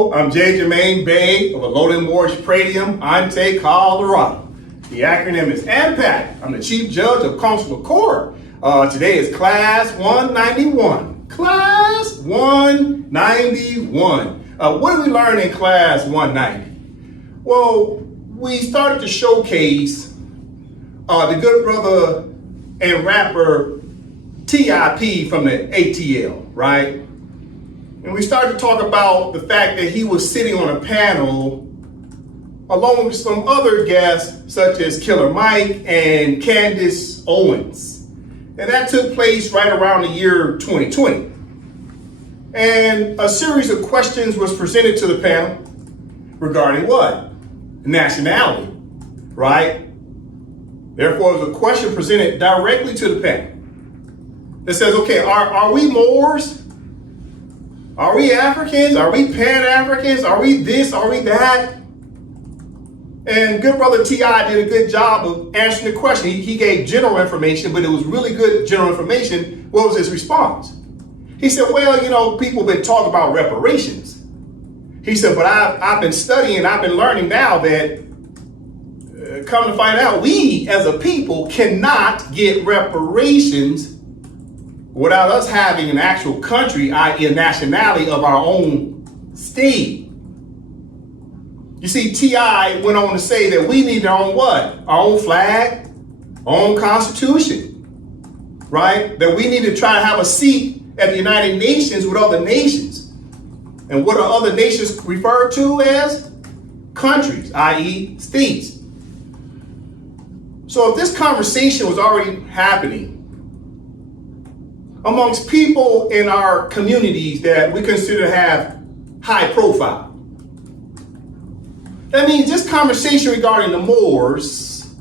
Hello, I'm J. Jermaine Bay of a Lowland Moorish Pradium, Ante, Colorado. The acronym is AMPAC. I'm the Chief Judge of Consular Court. Today is Class 191. Class 191. What did we learn in Class 190? Well, we started to showcase the good brother and rapper TIP from the ATL, right? And we started to talk about the fact that he was sitting on a panel along with some other guests such as Killer Mike and Candace Owens. And that took place right around the year 2020. And a series of questions was presented to the panel regarding what? Nationality, right? Therefore, it was a question presented directly to the panel that says, okay, are we Moors? Are we Africans? Are we Pan-Africans? Are we this? Are we that? And good brother T.I. did a good job of answering the question. He gave general information, but it was really good general information. What was his response? He said, well, you know, people have been talking about reparations. He said, but I've been studying, I've been learning now that come to find out, we as a people cannot get reparations without us having an actual country, i.e. a nationality of our own state. You see, T.I. went on to say that we need our own what? Our own flag, our own constitution, right? That we need to try to have a seat at the United Nations with other nations. And what are other nations referred to as? Countries, i.e. states. So if this conversation was already happening amongst people in our communities that we consider to have high profile, that means this conversation regarding the Moors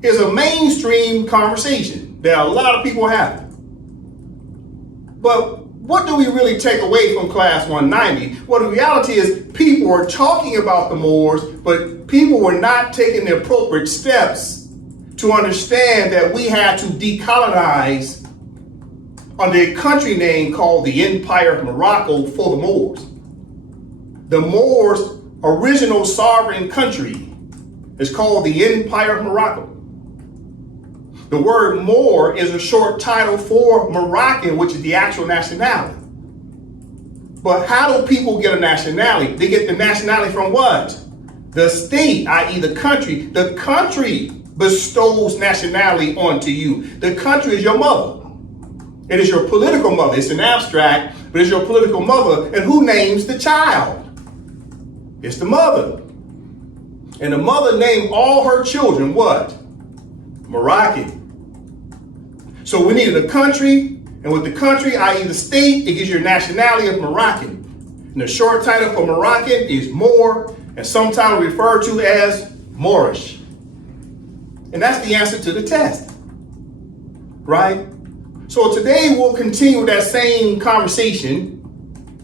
is a mainstream conversation that a lot of people have. But what do we really take away from Class 190? Well, the reality is people are talking about the Moors, but people were not taking the appropriate steps to understand that we had to decolonize under a country name called the Empire of Morocco for the Moors. The Moors' original sovereign country is called the Empire of Morocco. The word Moor is a short title for Moroccan, which is the actual nationality. But how do people get a nationality? They get the nationality from what? The state, i.e. the country. The country bestows nationality onto you. The country is your mother. It is your political mother. It's an abstract, but it's your political mother. And who names the child? It's the mother. And the mother named all her children what? Moroccan. So we needed a country, and with the country, i.e. the state, it gives you your nationality of Moroccan. And the short title for Moroccan is Moor, and sometimes referred to as Moorish. And that's the answer to the test, right? So today we'll continue that same conversation,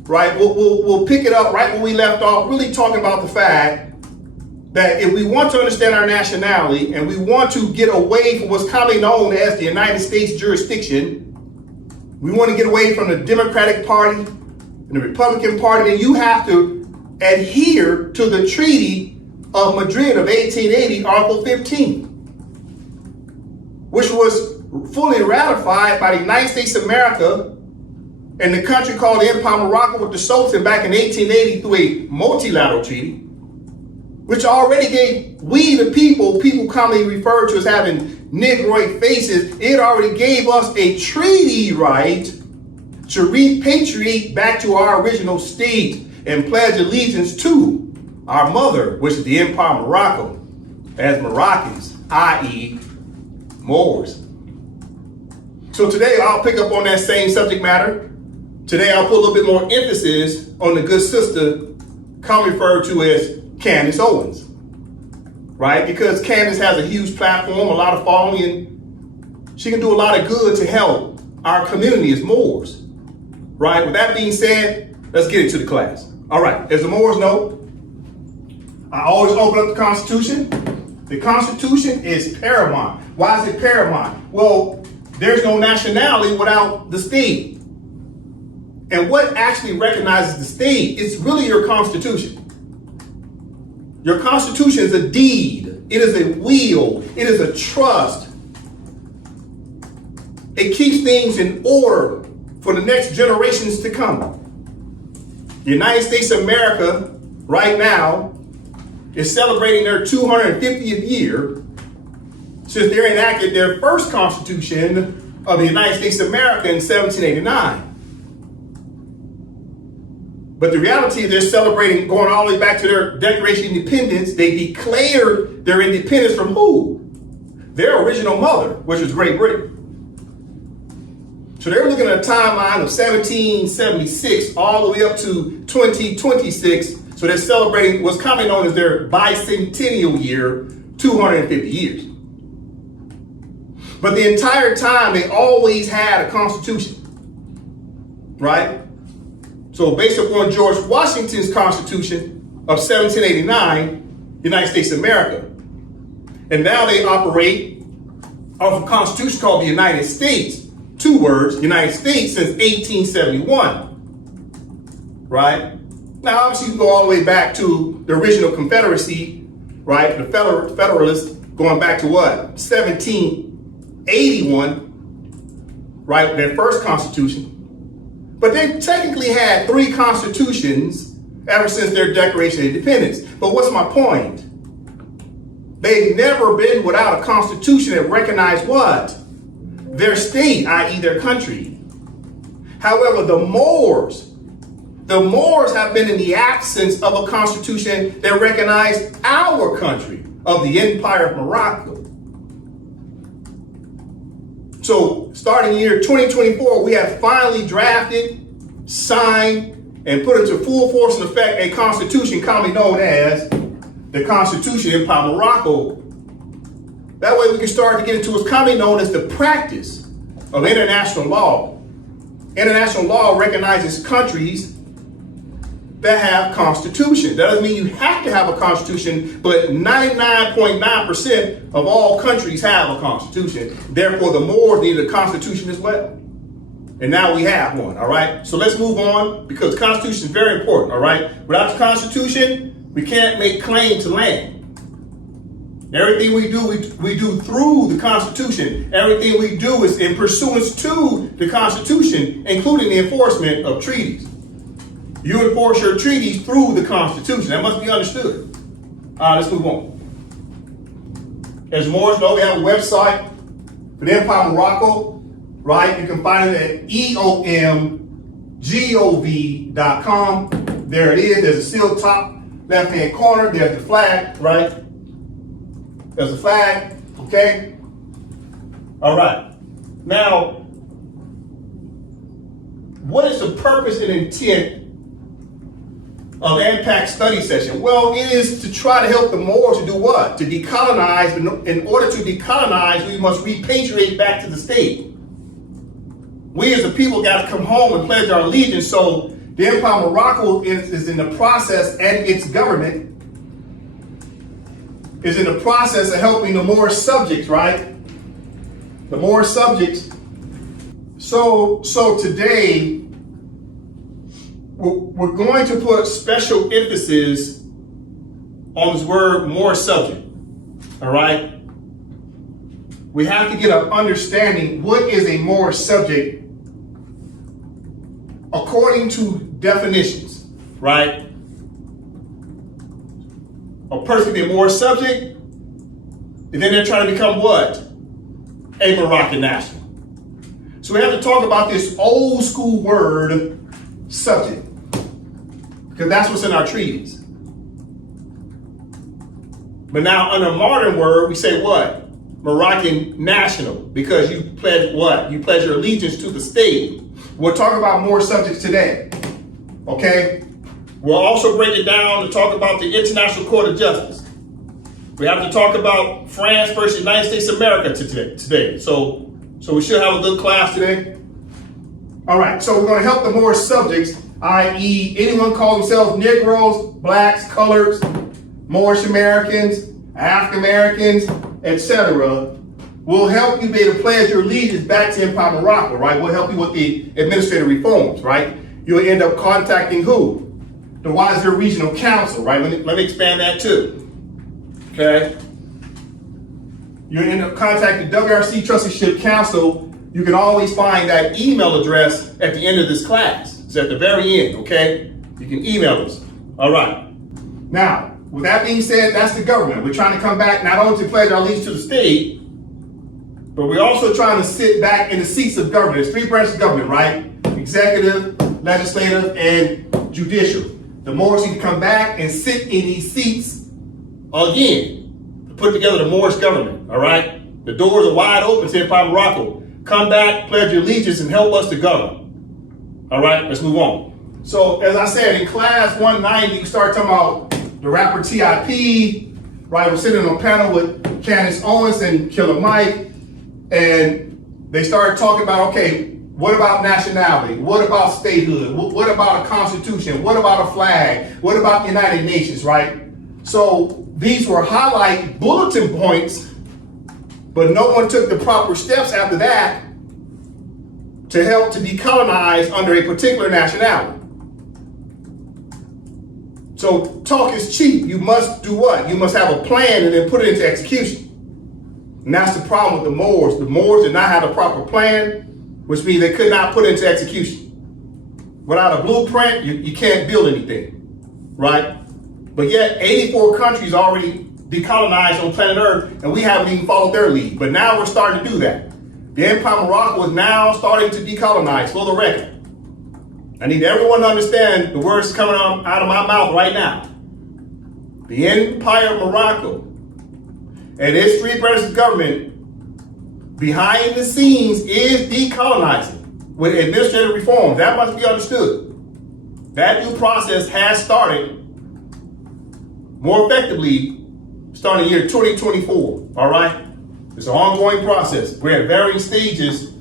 right? We'll pick it up right where we left off, really talking about the fact that if we want to understand our nationality and we want to get away from what's commonly known as the United States jurisdiction, we want to get away from the Democratic Party and the Republican Party, then you have to adhere to the Treaty of Madrid of 1880, Article 15, which was fully ratified by the United States of America and the country called the Empire of Morocco with the Sultan back in 1880 through a multilateral treaty, which already gave we the people commonly referred to as having Negroid faces, it already gave us a treaty right to repatriate back to our original state and pledge allegiance to our mother, which is the Empire of Morocco, as Moroccans, i.e. Moors. So today I'll pick up on that same subject matter. Today I'll put a little bit more emphasis on the good sister commonly referred to as Candace Owens, right? Because Candace has a huge platform, a lot of following, and she can do a lot of good to help our community as Moors, right? With that being said, let's get into the class. All right, as the Moors know, I always open up the Constitution. The Constitution is paramount. Why is it paramount? Well, there's no nationality without the state. And what actually recognizes the state is really your constitution. Your constitution is a deed. It is a will. It is a trust. It keeps things in order for the next generations to come. The United States of America right now is celebrating their 250th year since they enacted their first constitution of the United States of America in 1789. But the reality is they're celebrating, going all the way back to their Declaration of Independence. They declared their independence from who? Their original mother, which was Great Britain. So they're looking at a timeline of 1776 all the way up to 2026. So they're celebrating what's commonly known as their bicentennial year, 250 years. But the entire time they always had a constitution, right? So based upon George Washington's Constitution of 1789, United States of America. And now they operate off a constitution called the United States. 2 words, United States, since 1871, right? Now, obviously, you can go all the way back to the original Confederacy, right? The Federalists going back to what? 1781, right? Their first constitution. But they've technically had 3 constitutions ever since their Declaration of Independence. But what's my point? They've never been without a constitution that recognized what? Their state, i.e. their country. However, the Moors have been in the absence of a constitution that recognized our country of the Empire of Morocco. So starting year 2024, we have finally drafted, signed, and put into full force and effect a constitution commonly known as the Constitution of Empire of Morocco. That way we can start to get into what's commonly known as the practice of international law. International law recognizes countries that have constitutions. That doesn't mean you have to have a constitution, but 99.9% of all countries have a constitution. Therefore, the Moors needed a constitution as well. And now we have one, all right? So let's move on, because the Constitution is very important, all right? Without the Constitution, we can't make claim to land. Everything we do, we do through the Constitution. Everything we do is in pursuance to the Constitution, including the enforcement of treaties. You enforce your treaties through the Constitution. That must be understood. All right, let's move on. As Moors know, we have a website for the Empire of Morocco, right? You can find it at eomgov.com. There it is. There's a still top left-hand corner. There's the flag, right? There's a flag, okay? All right. Now, what is the purpose and intent of AMPAC study session? Well, it is to try to help the Moors to do what? To decolonize. In order to decolonize, we must repatriate back to the state. We as a people got to come home and pledge our allegiance. So the Empire of Morocco is in the process, and its government is in the process of helping the Moorish subjects, right? The Moorish subjects. So today, we're going to put special emphasis on this word Moorish subject, all right? We have to get an understanding, what is a Moorish subject according to definitions, right? A person can be a Moorish subject, and then they're trying to become what? A Moroccan national. So we have to talk about this old school word, subject, because that's what's in our treaties. But now under a modern word, we say what? Moroccan national, because you pledge what? You pledge your allegiance to the state. We'll talk about more subjects today, okay? We'll also break it down to talk about the International Court of Justice. We have to talk about France versus United States of America today. So we should have a good class today. All right, so we're going to help the Moorish subjects, i.e. anyone call themselves Negroes, blacks, coloreds, Moorish Americans, African Americans, etc. We'll help you be able to pledge your allegiance back to Empire of Morocco, right? We'll help you with the administrative reforms, right? you'll end up contacting who? The Wazir Regional Council, right? Let me expand that too. Okay? You'll end up contacting WRC Trusteeship Council. You can always find that email address at the end of this class. It's at the very end, okay? You can email us. All right. Now, with that being said, that's the government. We're trying to come back not only to pledge our allegiance to the state, but we're also trying to sit back in the seats of government. There's three branches of government, right? Executive, legislative, and judicial. The Moors need to come back and sit in these seats again to put together the Moorish government, all right? The doors are wide open to Empire of Morocco. Come back, pledge your allegiance, and help us to govern. All right, let's move on. So, as I said, in class 190, we started talking about the rapper TIP, right? We're sitting on a panel with Candace, Owens, and Killer Mike, and they started talking about, okay, what about nationality? What about statehood? What about a constitution? What about a flag? What about the United Nations, right? So these were highlight bulletin points, but no one took the proper steps after that to help to decolonize under a particular nationality. So talk is cheap. You must do what? You must have a plan and then put it into execution. And that's the problem with the Moors. The Moors did not have a proper plan, which means they could not put it into execution. Without a blueprint, you can't build anything, right? But yet 84 countries already decolonized on planet Earth, and we haven't even followed their lead. But now we're starting to do that. The Empire of Morocco is now starting to decolonize, for the record. I need everyone to understand the words coming out of my mouth right now. The Empire of Morocco and its three branches of government behind the scenes is decolonizing with administrative reform. That must be understood. That new process has started more effectively starting year 2024, all right? It's an ongoing process. We're at varying stages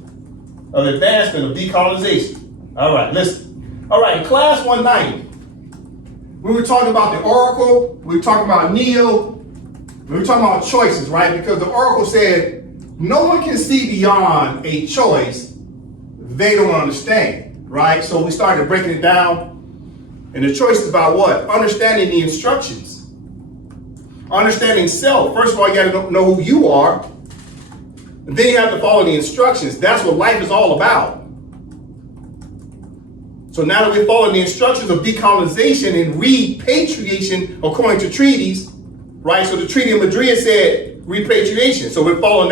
of advancement of decolonization. All right, listen. All right, class 190. We were talking about the Oracle, we were talking about Neo, we were talking about choices, right? Because the Oracle said, no one can see beyond a choice they don't understand, right? So we started breaking it down. And the choice is about what? Understanding the instructions. Understanding self. First of all, you got to know who you are. And then you have to follow the instructions. That's what life is all about. So now that we're following the instructions of decolonization and repatriation according to treaties, right? So the Treaty of Madrid said repatriation. So we're following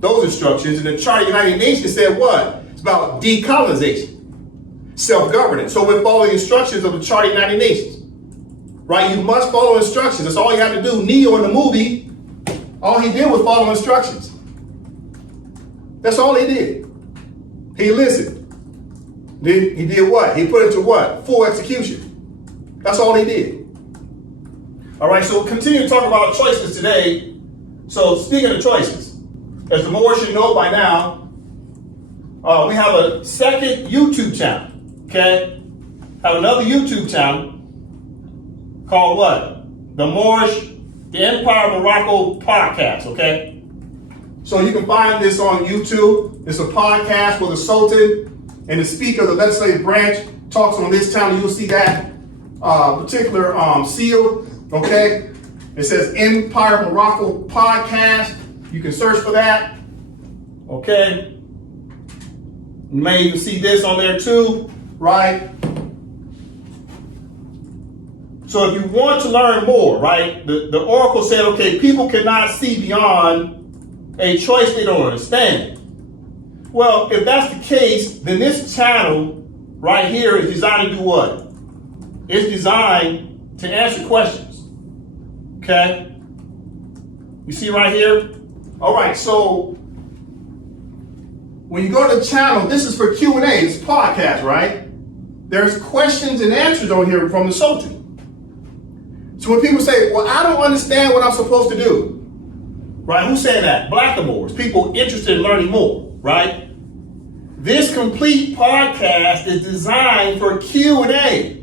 those instructions. And the Charter of the United Nations said what? It's about decolonization, self-governance. So we're following the instructions of the Charter of the United Nations, right? You must follow instructions. That's all you have to do. Neo in the movie, all he did was follow instructions. That's all he did. He listened. Then he did what? He put it to what? Full execution. That's all he did. All right, so we'll continue to talk about choices today. So speaking of choices, as the Moors should know by now, we have a second YouTube channel, okay? Have another YouTube channel called what? The Empire of Morocco podcast, okay? So you can find this on YouTube. It's a podcast where the Sultan and the Speaker of the legislative branch talks on this channel. You'll see that particular seal, okay? It says Empire of Morocco podcast. You can search for that, okay? You may even see this on there too, right? So if you want to learn more, right, the Oracle said, okay, people cannot see beyond a choice they don't understand. Well, if that's the case, then this channel right here is designed to do what? It's designed to answer questions, okay? You see right here? All right, so when you go to the channel, this is for Q&A, it's a podcast, right? There's questions and answers on here from the Sultan. So when people say, well, I don't understand what I'm supposed to do, right? Who's saying that? Blackamoors, people interested in learning more, right? This complete podcast is designed for Q&A.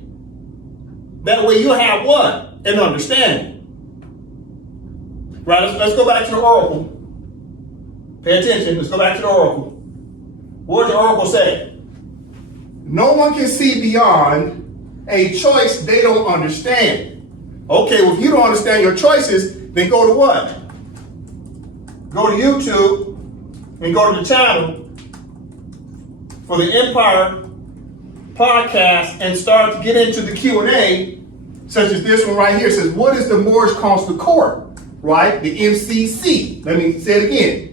That way you'll have what? An understanding. Right, let's go back to the Oracle. Pay attention, let's go back to the Oracle. What did the Oracle say? no one can see beyond a choice they don't understand. Okay, well, if you don't understand your choices, then go to what? Go to YouTube and go to the channel for the Empire podcast and start to get into the Q&A, such as this one right here. It says, what is the Moorish Consular Court? Right? The MCC. Let me say it again.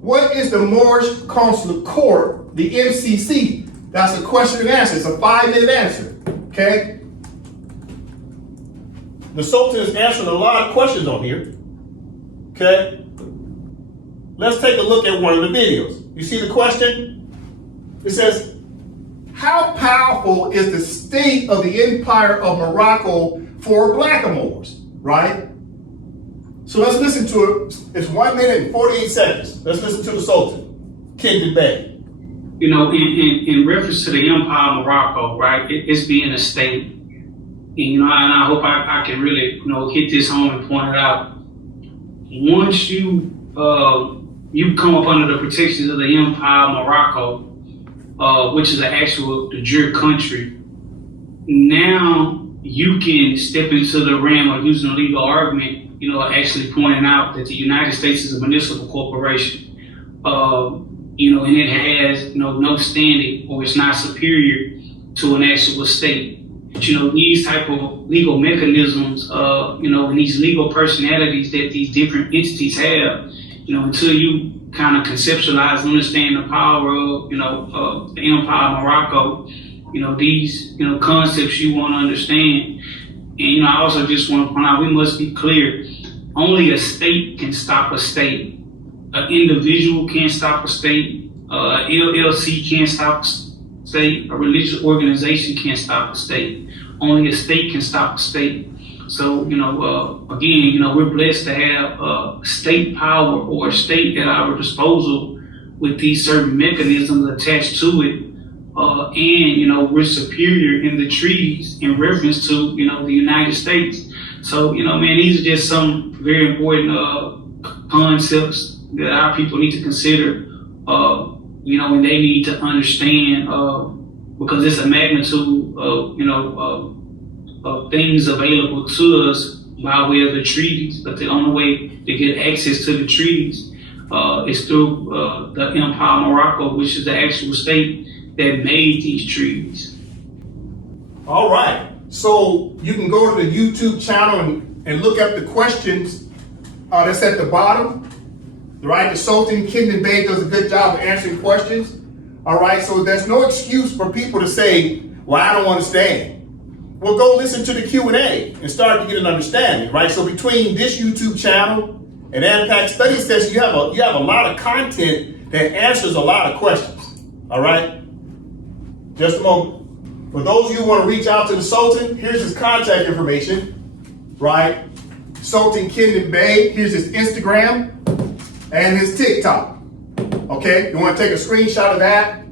What is the Moorish Consular Court? The MCC. That's a question and answer. It's a 5-minute answer. Okay? The Sultan is answering a lot of questions on here. Okay? Let's take a look at one of the videos. You see the question? It says, how powerful is the state of the Empire of Morocco for Blackamoors? Right? So let's listen to it. It's 1 minute and 48 seconds. Let's listen to the Sultan, Candace Bay. You know, in reference to the Empire of Morocco, right, it's being a state. And, you know, and I hope I can really, you know, hit this home and point it out. Once you come up under the protections of the Empire of Morocco, which is an actual de jure country, now you can step into the realm of using a legal argument, you know, actually pointing out that the United States is a municipal corporation, you know, and it has, you know, no standing, or it's not superior to an actual state. But, you know, these type of legal mechanisms, you know, and these legal personalities that these different entities have, you know, until you kind of conceptualize and understand the power of, you know, the Empire of Morocco, you know, these, you know, concepts you want to understand. And, you know, I also just want to point out, we must be clear, only a state can stop a state. An individual can't stop a state. LLC can't stop a state. A religious organization can't stop a state. Only a state can stop a state. So, you know, again, you know, we're blessed to have state power or a state at our disposal with these certain mechanisms attached to it. And, you know, we're superior in the treaties in reference to, you know, the United States. So, you know, man, these are just some very important concepts that our people need to consider, you know, and they need to understand, because it's a magnitude of, you know, of things available to us by way of the treaties. But the only way to get access to the treaties is through the Empire of Morocco, which is the actual state that made these treaties. All right. So you can go to the YouTube channel and look up the questions that's at the bottom. Right? The Sultan Candace Bay does a good job of answering questions. All right. So there's no excuse for people to say, well, I don't understand. Well, go listen to the Q&A and start to get an understanding. Right? So between this YouTube channel and AMPAC study session, you have a lot of content that answers a lot of questions. All right. Just a moment. For those of you who want to reach out to the Sultan, here's his contact information, right? Sultan Candace Bay, here's his Instagram and his TikTok. Okay, you want to take a screenshot of that?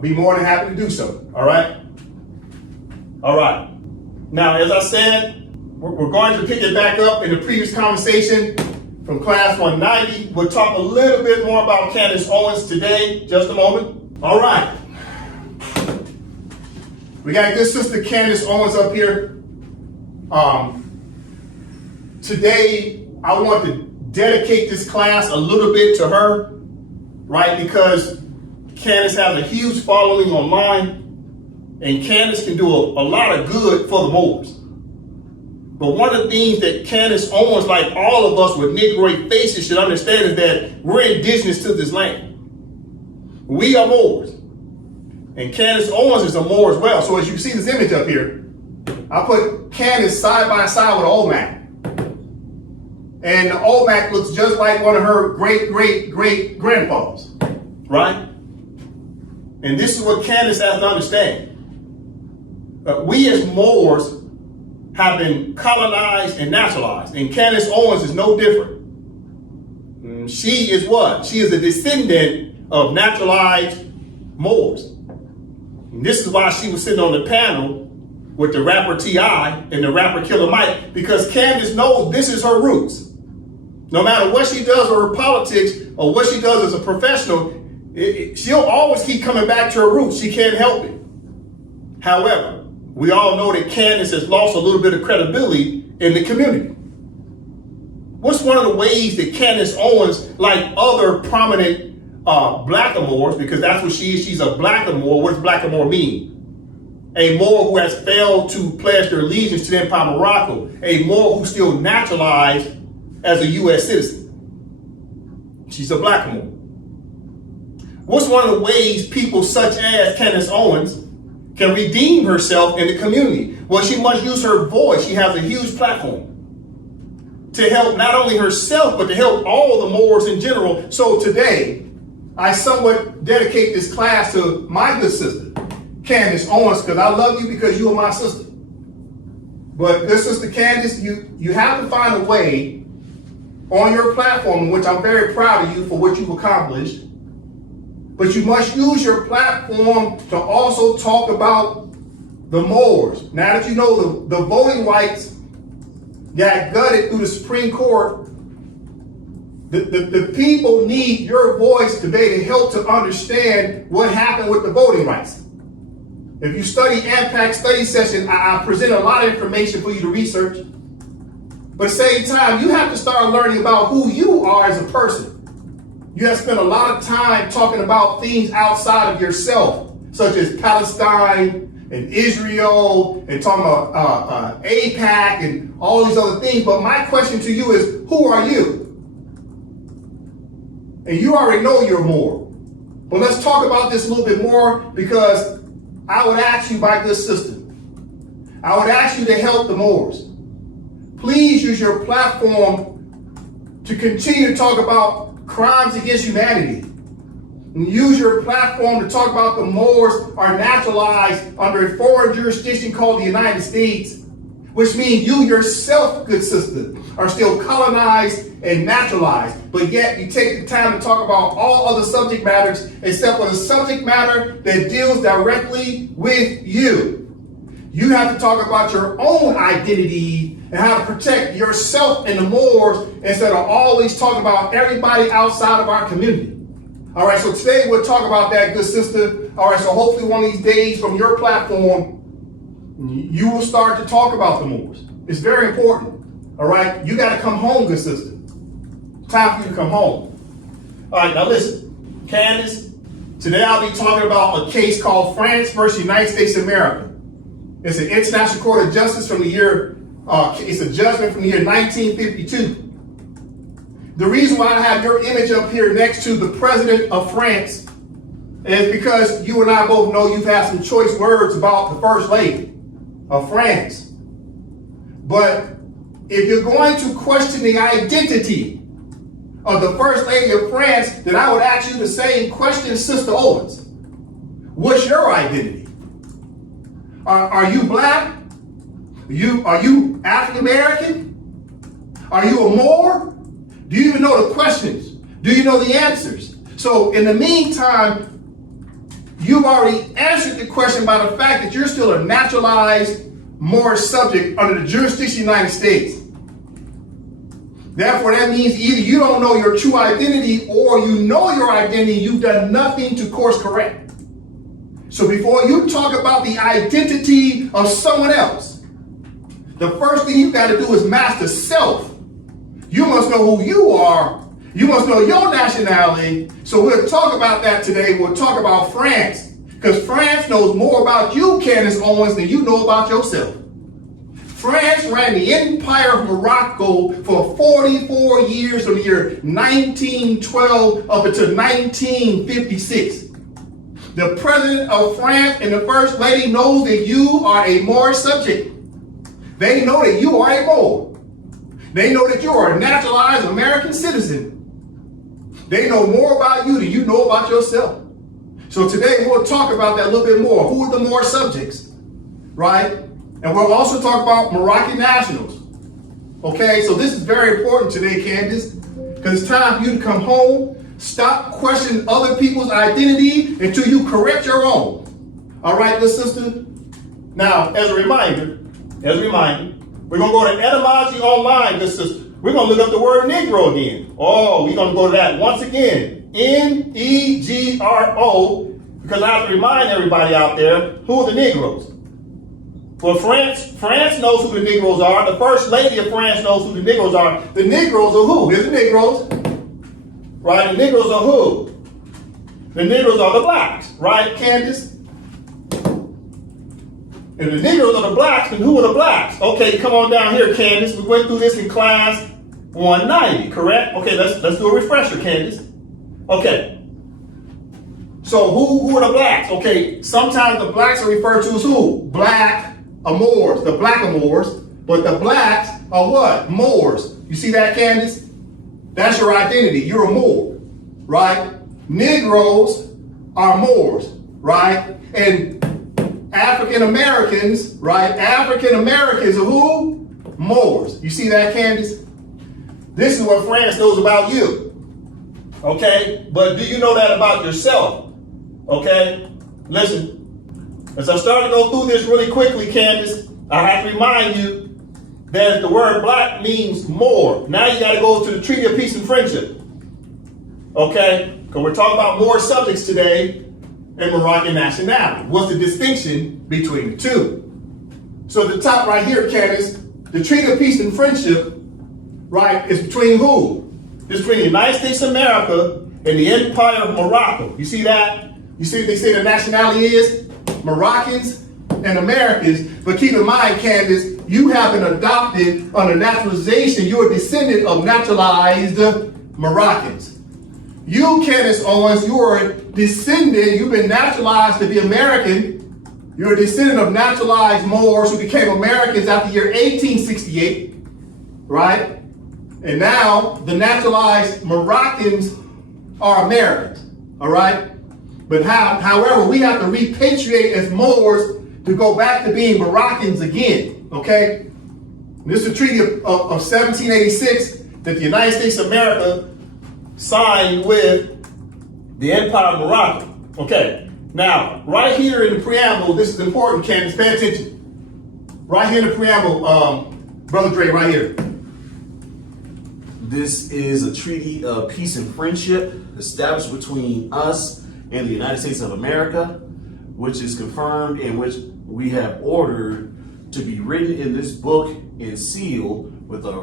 Be more than happy to do so, all right? All right. Now, as I said, we're going to pick it back up in the previous conversation from class 190. We'll talk a little bit more about Candace Owens today, just a moment. All right. We got good sister Candace Owens up here. Today, I want to dedicate this class a little bit to her, right? Because Candace has a huge following online, and Candace can do a lot of good for the Moors. But one of the things that Candace Owens, like all of us with Negroid faces, should understand is that we're indigenous to this land. We are Moors. And Candace Owens is a Moor as well. So as you see this image up here, I put Candace side by side with Olmec. And the Olmec looks just like one of her great grandfathers, right? And this is what Candace has to understand. We as Moors have been colonized and naturalized, and Candace Owens is no different. She is what? She is a descendant of naturalized Moors. And this is why she was sitting on the panel with the rapper T.I. and the rapper Killer Mike, because Candace knows this is her roots. No matter what she does with her politics or what she does as a professional, She'll always keep coming back to her roots. She can't help it. However, we all know that Candace has lost a little bit of credibility in the community. What's one of the ways that Candace Owens, like other prominent blackamoors, because that's what she is, she's a blackamoor. What does blackamoor mean? A Moor who has failed to pledge their allegiance to the Empire of Morocco. A Moor who's still naturalized as a U.S. citizen. She's a blackamoor. What's one of the ways people such as Candace Owens can redeem herself in the community? Well, she must use her voice. She has a huge platform to help not only herself, but to help all the Moors in general. So today, I somewhat dedicate this class to my good sister, Candace Owens, because I love you because you are my sister. But good sister Candace, you have to find a way on your platform, in which I'm very proud of you for what you've accomplished. But you must use your platform to also talk about the Moors. Now that you know the voting rights got gutted through the Supreme Court, the people need your voice today to help to understand what happened with the voting rights. If you study AMPAC study session, I present a lot of information for you to research. But at the same time, you have to start learning about who you are as a person. You have spent a lot of time talking about things outside of yourself, such as Palestine and Israel, and talking about AMPAC and all these other things. But my question to you is, who are you? And you already know you're Moor. But let's talk about this a little bit more, because I would ask you, my good sister, I would ask you to help the Moors. Please use your platform to continue to talk about crimes against humanity. And use your platform to talk about the Moors are naturalized under a foreign jurisdiction called the United States, which means you yourself, good sister, are still colonized and naturalized. But yet you take the time to talk about all other subject matters except for the subject matter that deals directly with you. You have to talk about your own identity and how to protect yourself and the Moors instead of always talking about everybody outside of our community. All right, so today we'll talk about that, good sister. All right, so hopefully one of these days from your platform, you will start to talk about the Moors. It's very important. All right, you got to come home, good sister. Time for you to come home. All right, now listen, Candace, today I'll be talking about a case called France versus United States of America. It's an International Court of Justice from the year, it's a judgment from the year 1952. The reason why I have your image up here next to the president of France is because you and I both know you've had some choice words about the first lady of France. But if you're going to question the identity of the first lady of France, then I would ask you the same question, Sister Owens. What's your identity? Are you black? Are you African American? Are you a Moor? Do you even know the questions? Do you know the answers? So in the meantime, you've already answered the question by the fact that you're still a naturalized Moorish subject under the jurisdiction of the United States. Therefore, that means either you don't know your true identity or you know your identity, you've done nothing to course correct. So before you talk about the identity of someone else, the first thing you've got to do is master self. You must know who you are. You must know your nationality. So we'll talk about that today. We'll talk about France, because France knows more about you, Candace Owens, than you know about yourself. France ran the Empire of Morocco for 44 years from the year 1912 up until 1956. The president of France and the first lady knows that you are a Moorish subject. They know that you are a Moor. They know that you are a naturalized American citizen. They know more about you than you know about yourself. So today we'll talk about that a little bit more. Who are the Moorish subjects, right? And we'll also talk about Moroccan nationals. Okay, so this is very important today, Candace, because it's time for you to come home. Stop questioning other people's identity until you correct your own. All right, good sister? Now, as a reminder, we're going to go to etymology online, good sister. We're going to look up the word Negro again. Oh, we're going to go to that once again. Negro, because I have to remind everybody out there, who are the Negroes? Well, France knows who the Negroes are. The First Lady of France knows who the Negroes are. The Negroes are who? Here's the Negroes. Right? The Negroes are who? The Negroes are the blacks. Right, Candace? If the Negroes are the blacks, then who are the blacks? Okay, come on down here, Candace. We went through this in class 190, correct? Okay, let's do a refresher, Candace. Okay. So who are the blacks? Okay, sometimes the blacks are referred to as who? Black Moors, the black Moors. But the blacks are what? Moors. You see that, Candace? That's your identity. You're a Moor, right? Negroes are Moors, right? And African Americans, right? African Americans are who? Moors. You see that, Candace? This is what France knows about you. Okay? But do you know that about yourself? Okay? Listen. As I start to go through this really quickly, Candace, I have to remind you that the word black means more. Now you got to go to the Treaty of Peace and Friendship. Okay? Because we're talking about Moorish subjects today and Moroccan nationality. What's the distinction between the two? So at the top right here, Candace, the Treaty of Peace and Friendship, right, is between who? It's between the United States of America and the Empire of Morocco. You see that? You see what they say the nationality is? Moroccans and Americans. But keep in mind, Candace, you have been adopted under naturalization. You're a descendant of naturalized Moroccans. You, Candace Owens, you are a descendant. You've been naturalized to be American. You're a descendant of naturalized Moors who became Americans after the year 1868, right? And now the naturalized Moroccans are Americans, all right? But however, we have to repatriate as Moors to go back to being Moroccans again, okay? This is the Treaty of 1786 that the United States of America signed with the Empire of Morocco. Okay, now, right here in the preamble, this is important, Candace, pay attention. Right here in the preamble, Brother Dre, right here. This is a treaty of peace and friendship established between us and the United States of America, which is confirmed and which we have ordered to be written in this book and sealed with our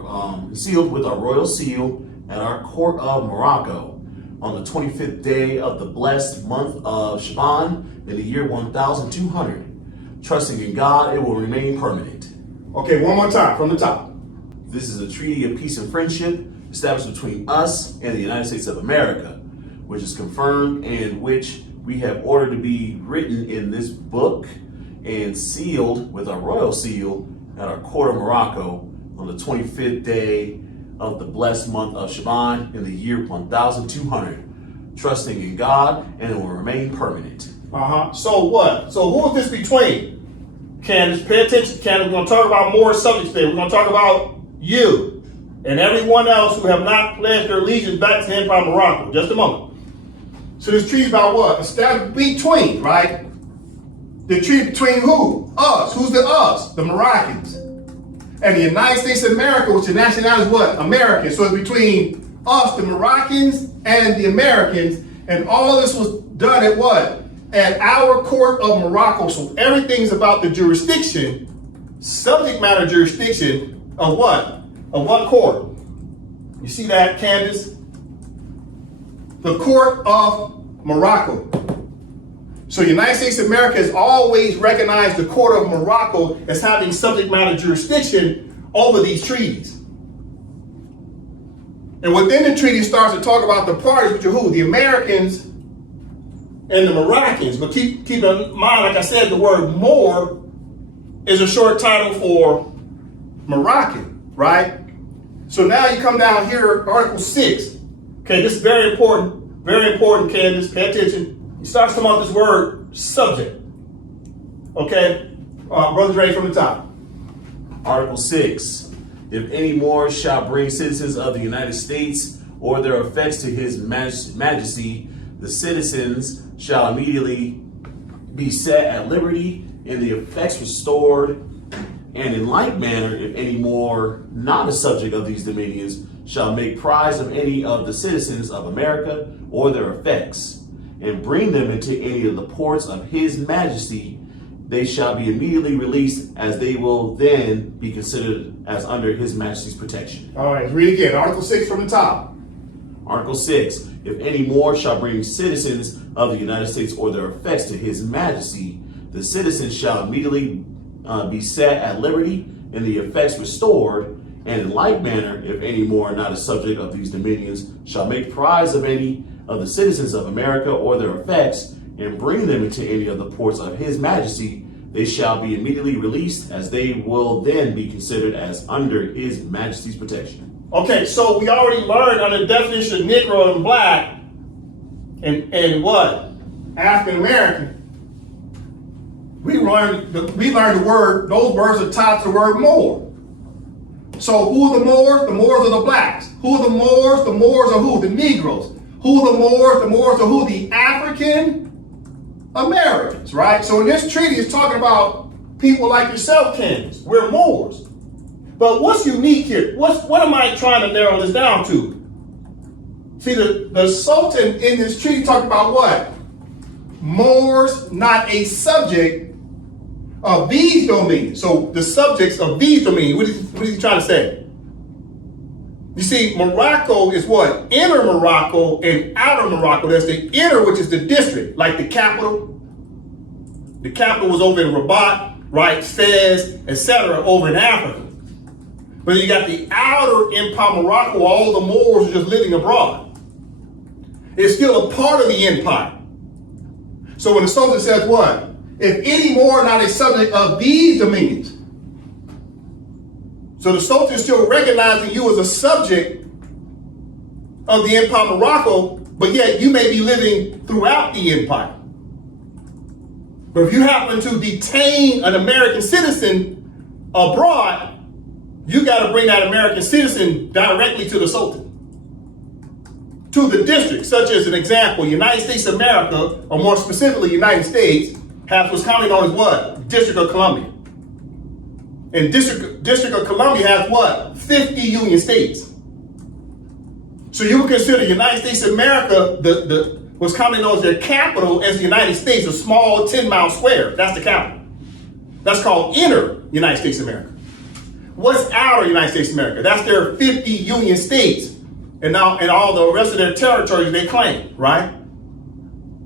royal seal at our court of Morocco on the 25th day of the blessed month of Shaban in the year 1200. Trusting in God, it will remain permanent. Okay, one more time from the top. This is a treaty of peace and friendship established between us and the United States of America, which is confirmed and which we have ordered to be written in this book and sealed with our royal seal at our court of Morocco on the 25th day of the blessed month of Shaban in the year 1200, trusting in God, and it will remain permanent. So what? So who is this between? Candace, pay attention, Candace. We're going to talk about more subjects today. We're going to talk about you and everyone else who have not pledged their allegiance back to the Empire of Morocco. Just a moment. So this treaty is about what? Established between, right? The treaty between who? Us. Who's the us? The Moroccans. And the United States of America, which the nationality is what? American. So it's between us, the Moroccans, and the Americans. And all this was done at what? At our court of Morocco. So everything's about the jurisdiction, subject matter jurisdiction of what? Of what court? You see that, Candace? The court of Morocco. So the United States of America has always recognized the court of Morocco as having subject matter jurisdiction over these treaties. And within the treaty starts to talk about the parties, which are who? The Americans and the Moroccans. But keep in mind, like I said, the word Moor is a short title for Moroccan, right? So now you come down here, Article 6. Okay, this is very important, Candace. Pay attention. He starts talking about this word subject. Okay, Brother Dre from the top. Article 6. If any Moor shall bring citizens of the United States or their effects to his majesty, the citizens shall immediately be set at liberty and the effects restored And in like manner, if any more not a subject of these dominions shall make prize of any of the citizens of America or their effects, and bring them into any of the ports of his majesty, they shall be immediately released, as they will then be considered as under his majesty's protection. All right, let's read again. Article 6 from the top. Article 6, if any more shall bring citizens of the United States or their effects to his majesty, the citizens shall immediately be set at liberty and the effects restored. And in like manner, if any more not a subject of these dominions shall make prize of any of the citizens of America or their effects, and bring them into any of the ports of his majesty, they shall be immediately released, as they will then be considered as under his majesty's protection. Okay, so we already learned under the definition of Negro and Black and what? African American. We learned the word, those words are tied to the word Moor. So who are the Moors? The Moors are the Blacks. Who are the Moors? The Moors are who? The Negroes. Who are the Moors? The Moors are who? The African Americans, right? So in this treaty, it's talking about people like yourself, Candace. We're Moors. But what's unique here? What am I trying to narrow this down to? See, the Sultan in this treaty talked about what? Moors, not a subject of these dominions. So the subjects of these dominions, what is he trying to say? You see, Morocco is what? Inner Morocco and outer Morocco. There's the inner, which is the district, like the capital. The capital was over in Rabat, right? Fez, etc., over in Africa. But you got the outer Empire of Morocco, where all the Moors are just living abroad. It's still a part of the empire. So when the Sultan says what? If any more not a subject of these dominions. So the Sultan is still recognizing you as a subject of the Empire of Morocco, but yet you may be living throughout the empire. But if you happen to detain an American citizen abroad, you got to bring that American citizen directly to the Sultan. To the district, such as an example, United States of America, or more specifically United States, has what's commonly known as what? District of Columbia. And District of Columbia has what? 50 union states. So you would consider United States of America, what's commonly known as their capital, as the United States, a small 10-mile square. That's the capital. That's called inner United States of America. What's outer United States of America? That's their 50 union states. And all the rest of their territories they claim, right?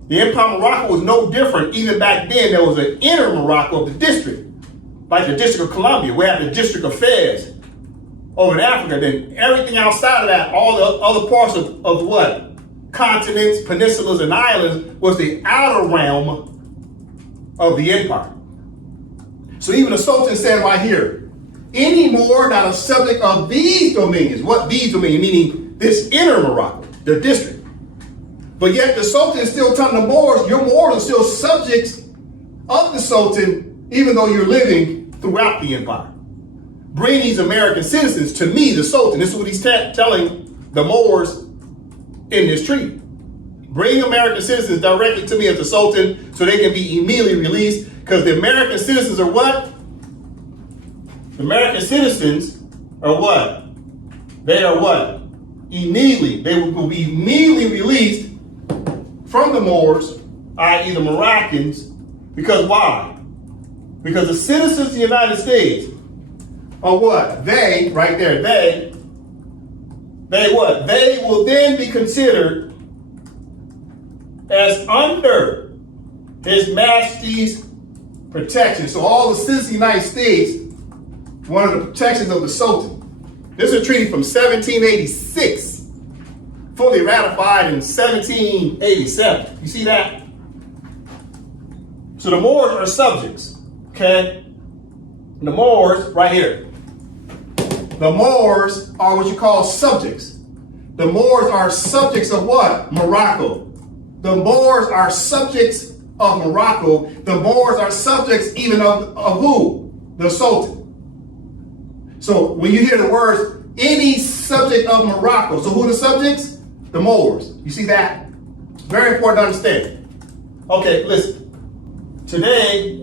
The Empire of Morocco was no different. Even back then, there was an inner Morocco of the district, like the District of Columbia. We have the District of Fez over in Africa. Then everything outside of that, all the other parts of what? Continents, peninsulas, and islands was the outer realm of the empire. So even the Sultan said right here, any more not a subject of these dominions. What these dominions? Meaning this inner Morocco, the district. But yet the Sultan is still telling the Moors, your Moors are still subjects of the Sultan, even though you're living throughout the empire. Bring these American citizens to me, the Sultan. This is what he's telling the Moors in this treaty. Bring American citizens directly to me as the Sultan so they can be immediately released, because the American citizens are what? The American citizens are what? They are what? Immediately. They will be immediately released from the Moors, i.e. the Moroccans, because why? Because the citizens of the United States are what? They, right there, they what? They will then be considered as under His Majesty's protection. So all the citizens of the United States, one of the protections of the Sultan. This is a treaty from 1786, fully ratified in 1787. You see that? So the Moors are subjects, okay? And the Moors, right here. The Moors are what you call subjects. The Moors are subjects of what? Morocco. The Moors are subjects of Morocco. The Moors are subjects even of who? The Sultan. So when you hear the words, any subject of Morocco, so who are the subjects? The Moors. You see that? Very important to understand. Okay, listen. Today,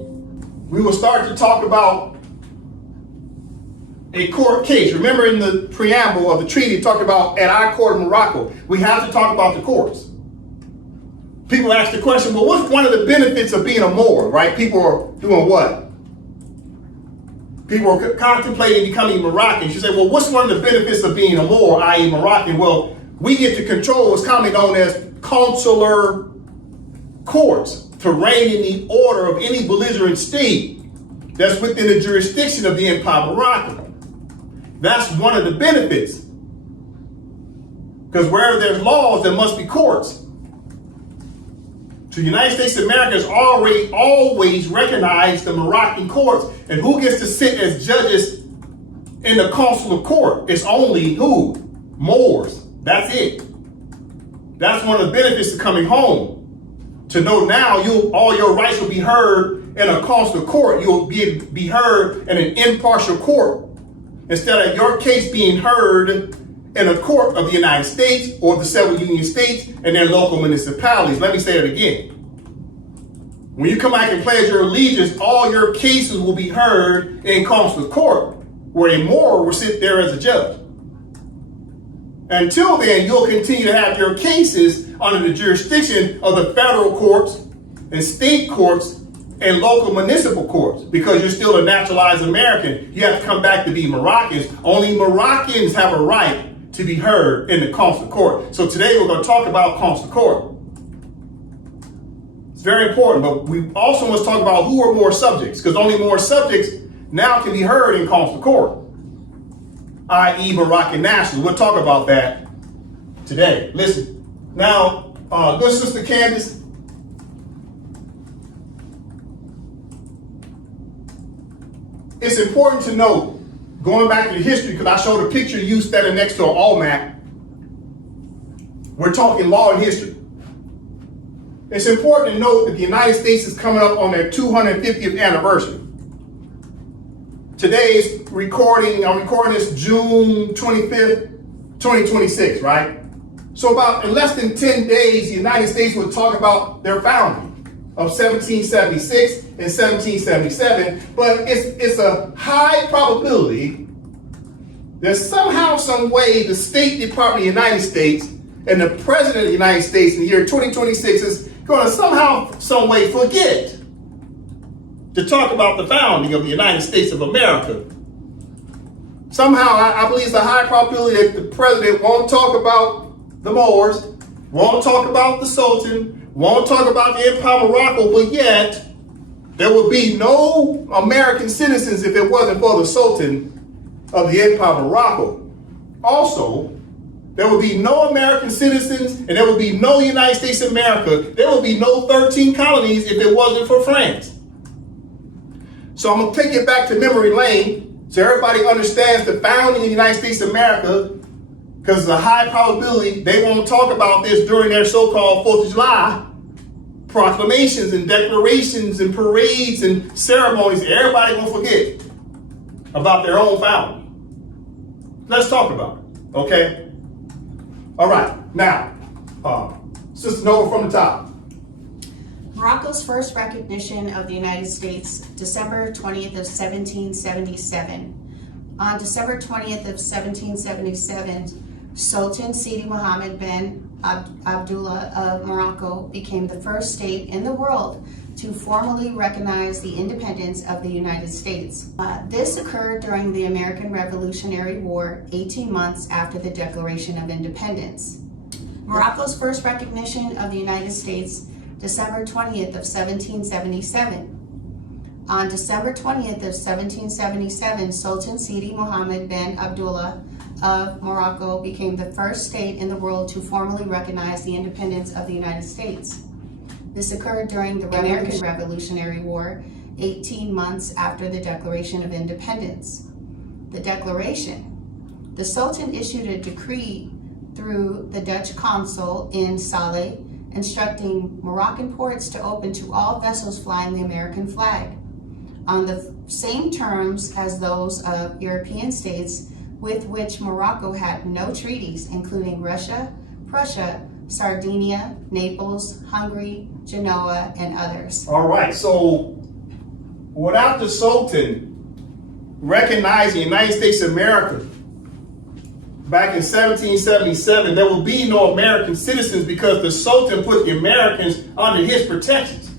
we will start to talk about a court case. Remember in the preamble of the treaty, it talked about at our court of Morocco. We have to talk about the courts. People ask the question, well, what's one of the benefits of being a Moor, right? People are doing what? People are contemplating becoming Moroccans. You say, well, what's one of the benefits of being a Moor, i.e. Moroccan? Well, we get to control what's commonly known as consular courts to reign in the order of any belligerent state that's within the jurisdiction of the Empire of Morocco. That's one of the benefits. Because wherever there's laws, there must be courts. So the United States of America has always recognized the Moroccan courts. And who gets to sit as judges in the consular court? It's only who? Moors. That's it. That's one of the benefits of coming home. To know now all your rights will be heard in a consular court. You'll be heard in an impartial court, instead of your case being heard in a court of the United States or the several union states and their local municipalities. Let me say it again. When you come back and pledge your allegiance, all your cases will be heard in consular court, where a Moor will sit there as a judge. Until then, you'll continue to have your cases under the jurisdiction of the federal courts and state courts and local municipal courts, because you're still a naturalized American. You have to come back to be Moroccans. Only Moroccans have a right to be heard in the consular court. So today we're going to talk about consular court. It's very important, but we also must talk about who are Moorish subjects, because only Moorish subjects now can be heard in consular court, i.e. Moroccan nationals. We'll talk about that today. Listen, now, good sister Candace, it's important to note, going back to the history, because I showed a picture of you standing next to an AMPAC. We're talking law and history. It's important to note that the United States is coming up on their 250th anniversary. Today's I'm recording this June 25th, 2026, right? So about in less than 10 days, the United States will talk about their founding of 1776 and 1777, but it's a high probability that somehow, some way, the State Department of the United States and the President of the United States in the year 2026 is going to somehow, some way forget to talk about the founding of the United States of America. Somehow, I believe it's a high probability that the President won't talk about the Moors, won't talk about the Sultan, won't talk about the Empire of Morocco, but yet there would be no American citizens if it wasn't for the Sultan of the Empire of Morocco. Also, there would be no American citizens and there would be no United States of America. There would be no 13 colonies if it wasn't for France. So I'm going to take it back to memory lane so everybody understands the founding of the United States of America, because there's a high probability they won't talk about this during their so-called 4th of July proclamations and declarations and parades and ceremonies. Everybody gonna forget about their own founding. Let's talk about it, okay? All right, now, Sister Nova from the top. Morocco's first recognition of the United States, December 20th of 1777. On December 20th of 1777, Sultan Sidi Mohammed bin Abdullah of Morocco became the first state in the world to formally recognize the independence of the United States. This occurred during the American Revolutionary War, 18 months after the Declaration of Independence. Morocco's first recognition of the United States, December 20th of 1777. On December 20th of 1777, Sultan Sidi Mohammed bin Abdullah of Morocco became the first state in the world to formally recognize the independence of the United States. This occurred during the American Revolutionary War, 18 months after the Declaration of Independence. The Declaration. The Sultan issued a decree through the Dutch consul in Saleh, instructing Moroccan ports to open to all vessels flying the American flag, on the same terms as those of European states with which Morocco had no treaties, including Russia, Prussia, Sardinia, Naples, Hungary, Genoa, and others. All right, so without the Sultan recognized the United States of America back in 1777, there will be no American citizens because the Sultan put the Americans under his protections.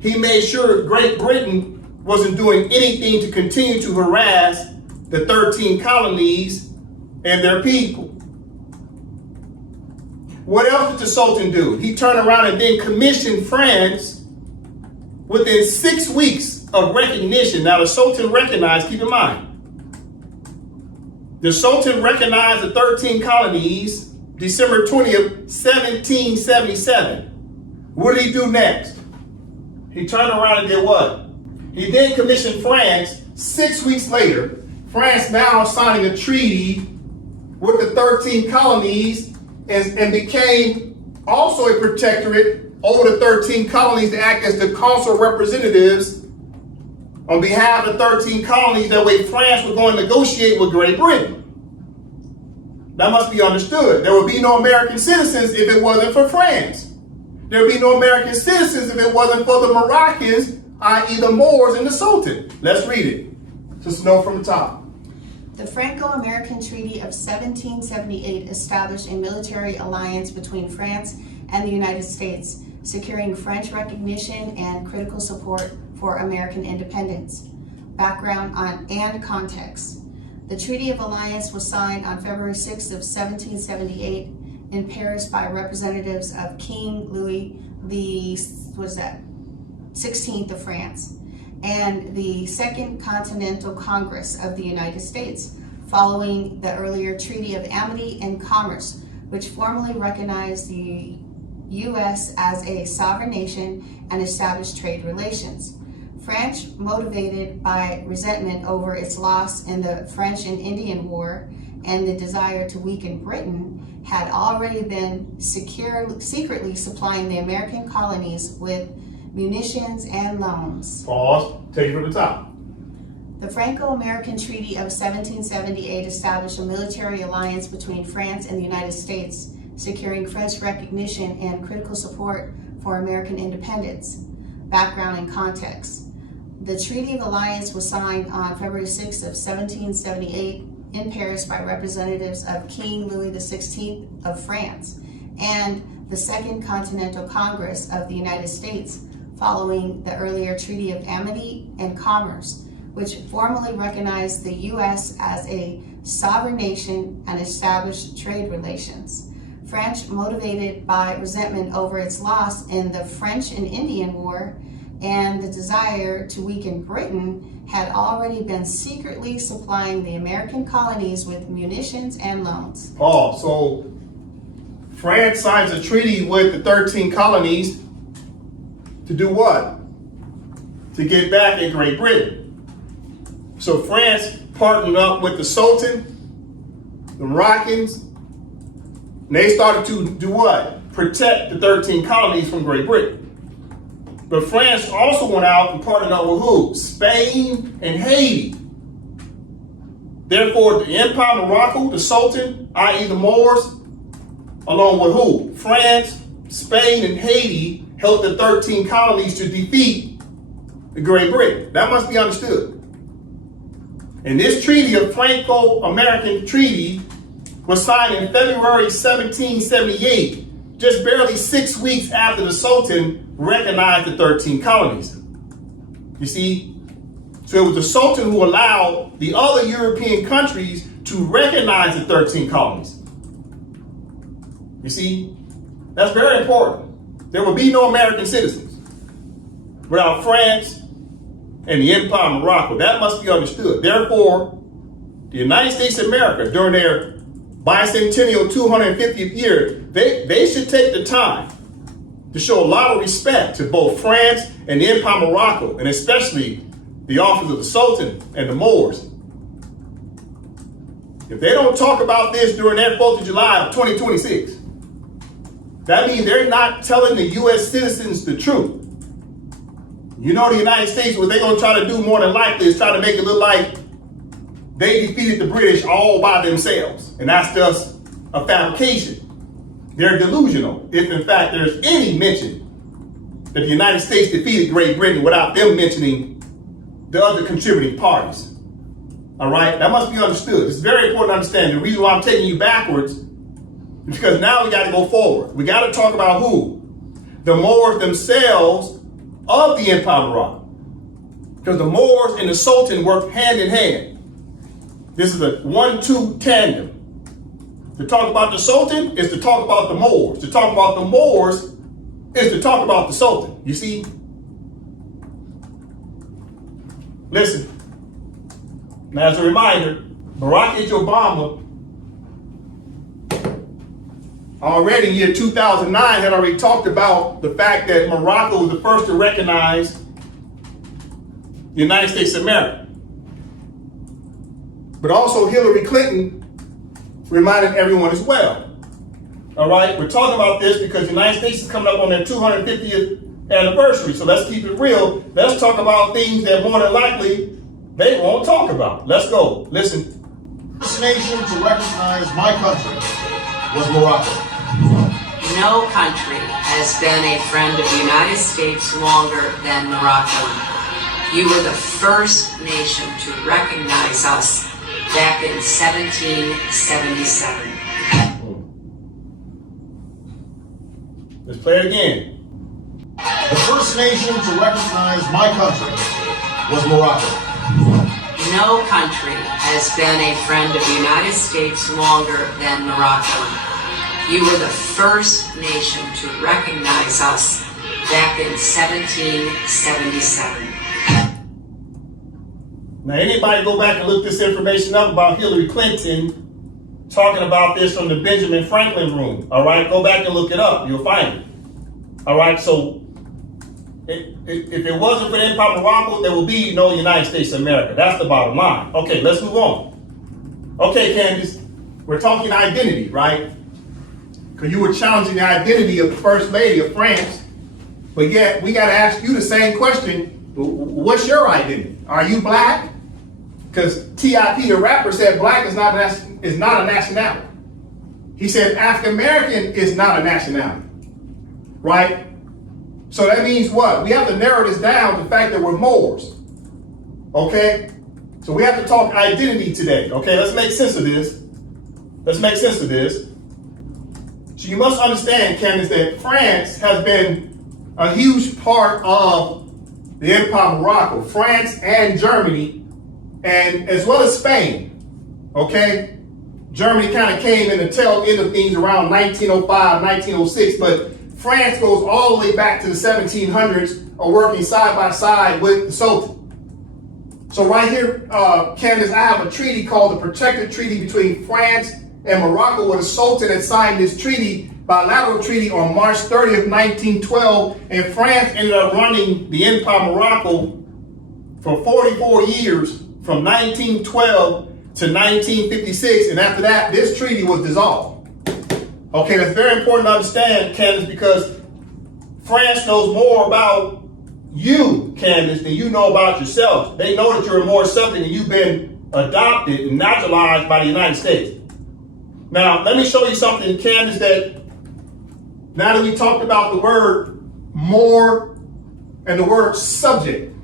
He made sure Great Britain wasn't doing anything to continue to harass the 13 colonies and their people. What else did the Sultan do? He turned around and then commissioned France within 6 weeks of recognition. Now the Sultan recognized, keep in mind, the Sultan recognized the 13 colonies December 20th, 1777. What did he do next? He turned around and did what? He then commissioned France 6 weeks later. France now signing a treaty with the 13 colonies and became also a protectorate over the 13 colonies to act as the consular representatives on behalf of the 13 colonies. That way France would go and negotiate with Great Britain. That must be understood. There would be no American citizens if it wasn't for France. There would be no American citizens if it wasn't for the Moroccans, i.e. the Moors and the Sultan. Let's read it. Just know from the top. The Franco-American Treaty of 1778 established a military alliance between France and the United States, securing French recognition and critical support for American independence. Background on and context. The Treaty of Alliance was signed on February 6th of 1778 in Paris by representatives of King Louis XVI of France and the Second Continental Congress of the United States, following the earlier Treaty of Amity and Commerce, which formally recognized the U.S. as a sovereign nation and established trade relations. France, motivated by resentment over its loss in the French and Indian War and the desire to weaken Britain, had already been secretly supplying the American colonies with munitions and loans. Pause. Take it from the top. The Franco-American Treaty of 1778 established a military alliance between France and the United States, securing French recognition and critical support for American independence. Background and context. The Treaty of Alliance was signed on February 6th of 1778 in Paris by representatives of King Louis XVI of France and the Second Continental Congress of the United States, following the earlier Treaty of Amity and Commerce, which formally recognized the U.S. as a sovereign nation and established trade relations. France, motivated by resentment over its loss in the French and Indian War and the desire to weaken Britain, had already been secretly supplying the American colonies with munitions and loans. Pause. So France signs a treaty with the 13 colonies to do what? To get back at Great Britain. So France partnered up with the Sultan, the Moroccans, and they started to do what? Protect the 13 colonies from Great Britain. But France also went out and partnered up with who? Spain and Haiti. Therefore, the Empire of Morocco, the Sultan, i.e. the Moors, along with who? France, Spain, and Haiti helped the 13 colonies to defeat the Great Britain. That must be understood. And this treaty, of Franco-American Treaty, was signed in February 1778, just barely 6 weeks after the Sultan recognized the 13 colonies. You see? So it was the Sultan who allowed the other European countries to recognize the 13 colonies. You see? That's very important. There will be no American citizens without France and the Empire of Morocco. That must be understood. Therefore, the United States of America, during their bicentennial 250th year, they should take the time to show a lot of respect to both France and the Empire of Morocco, and especially the office of the Sultan and the Moors. If they don't talk about this during their 4th of July of 2026, that means they're not telling the U.S. citizens the truth. You know, the United States, what they're going to try to do more than likely is try to make it look like they defeated the British all by themselves. And that's just a fabrication. They're delusional if, in fact, there's any mention that the United States defeated Great Britain without them mentioning the other contributing parties. All right, that must be understood. It's very important to understand. The reason why I'm taking you backwards is because now we got to go forward. We got to talk about who? The Moors themselves of the Empire of Morocco. Because the Moors and the Sultan work hand in hand. This is a 1-2 tandem. To talk about the Sultan is to talk about the Moors. To talk about the Moors is to talk about the Sultan. You see? Listen. Now, as a reminder, Barack Obama already in year 2009 had already talked about the fact that Morocco was the first to recognize the United States of America. But also Hillary Clinton reminded everyone as well. All right, we're talking about this because the United States is coming up on their 250th anniversary. So let's keep it real. Let's talk about things that more than likely they won't talk about. Let's go. Listen. The first nation to recognize my country was Morocco. No country has been a friend of the United States longer than Morocco. You were the first nation to recognize us back in 1777. Let's play it again. The first nation to recognize my country was Morocco. No country has been a friend of the United States longer than Morocco. You were the first nation to recognize us back in 1777. Now, anybody go back and look this information up about Hillary Clinton talking about this from the Benjamin Franklin room. All right, go back and look it up. You'll find it. All right, so if it wasn't for the Empire of Morocco, there will be no United States of America. That's the bottom line. Okay, let's move on. Okay, Candace, we're talking identity, right? Because you were challenging the identity of the First Lady of France, but yet we got to ask you the same question. What's your identity? Are you black? Because T.I.P. the rapper said black is not a nationality. He said African American is not a nationality, right? So that means what? We have to narrow this down to the fact that we're Moors, okay? So we have to talk identity today, okay? Let's make sense of this. Let's make sense of this. So you must understand, Candace, that France has been a huge part of the Empire of Morocco, France and Germany, and as well as Spain, okay? Germany kind of came in the tail end of things around 1905, 1906, but France goes all the way back to the 1700s, working side by side with the Sultan. So right here, Candace, I have a treaty called the Protected Treaty between France and Morocco, where the Sultan had signed this treaty, bilateral treaty, on March 30th, 1912, and France ended up running the Empire of Morocco for 44 years, from 1912 to 1956, and after that, this treaty was dissolved. Okay, that's very important to understand, Candace, because France knows more about you, Candace, than you know about yourself. They know that you're a Moorish subject and you've been adopted and naturalized by the United States. Now, let me show you something, Candace, that now that we talked about the word Moor and the word subject,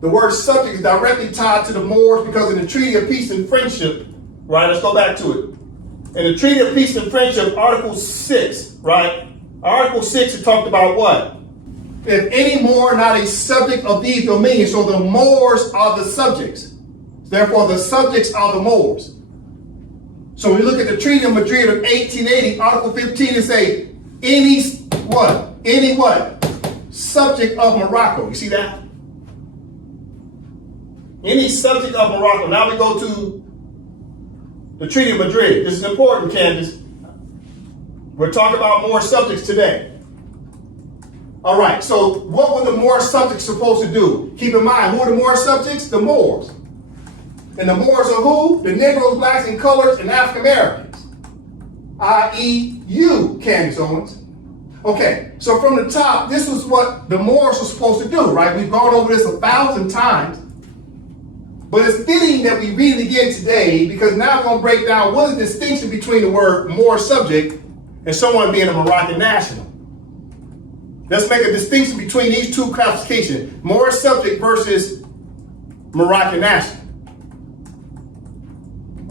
the word subject is directly tied to the Moors because in the Treaty of Peace and Friendship, right, let's go back to it. In the Treaty of Peace and Friendship, Article 6, right? Article 6, it talked about what? If any Moor not a subject of these dominions, so the Moors are the subjects. Therefore, the subjects are the Moors. So when we look at the Treaty of Madrid of 1880, Article 15, it say, any what? Any what? Subject of Morocco. You see that? Any subject of Morocco. Now we go to the Treaty of Madrid. This is important, Candace. We're talking about Moorish subjects today. All right, so what were the Moorish subjects supposed to do? Keep in mind, who are the Moorish subjects? The Moors. And the Moors are who? The Negroes, blacks, and colors, and African Americans. I.e. you, Candace Owens. Okay, so from the top, this was what the Moors were supposed to do, right? We've gone over this 1,000 times. But it's fitting that we read it again today because now we're going to break down what is the distinction between the word Moorish subject and someone being a Moroccan national. Let's make a distinction between these two classifications, Moorish subject versus Moroccan national.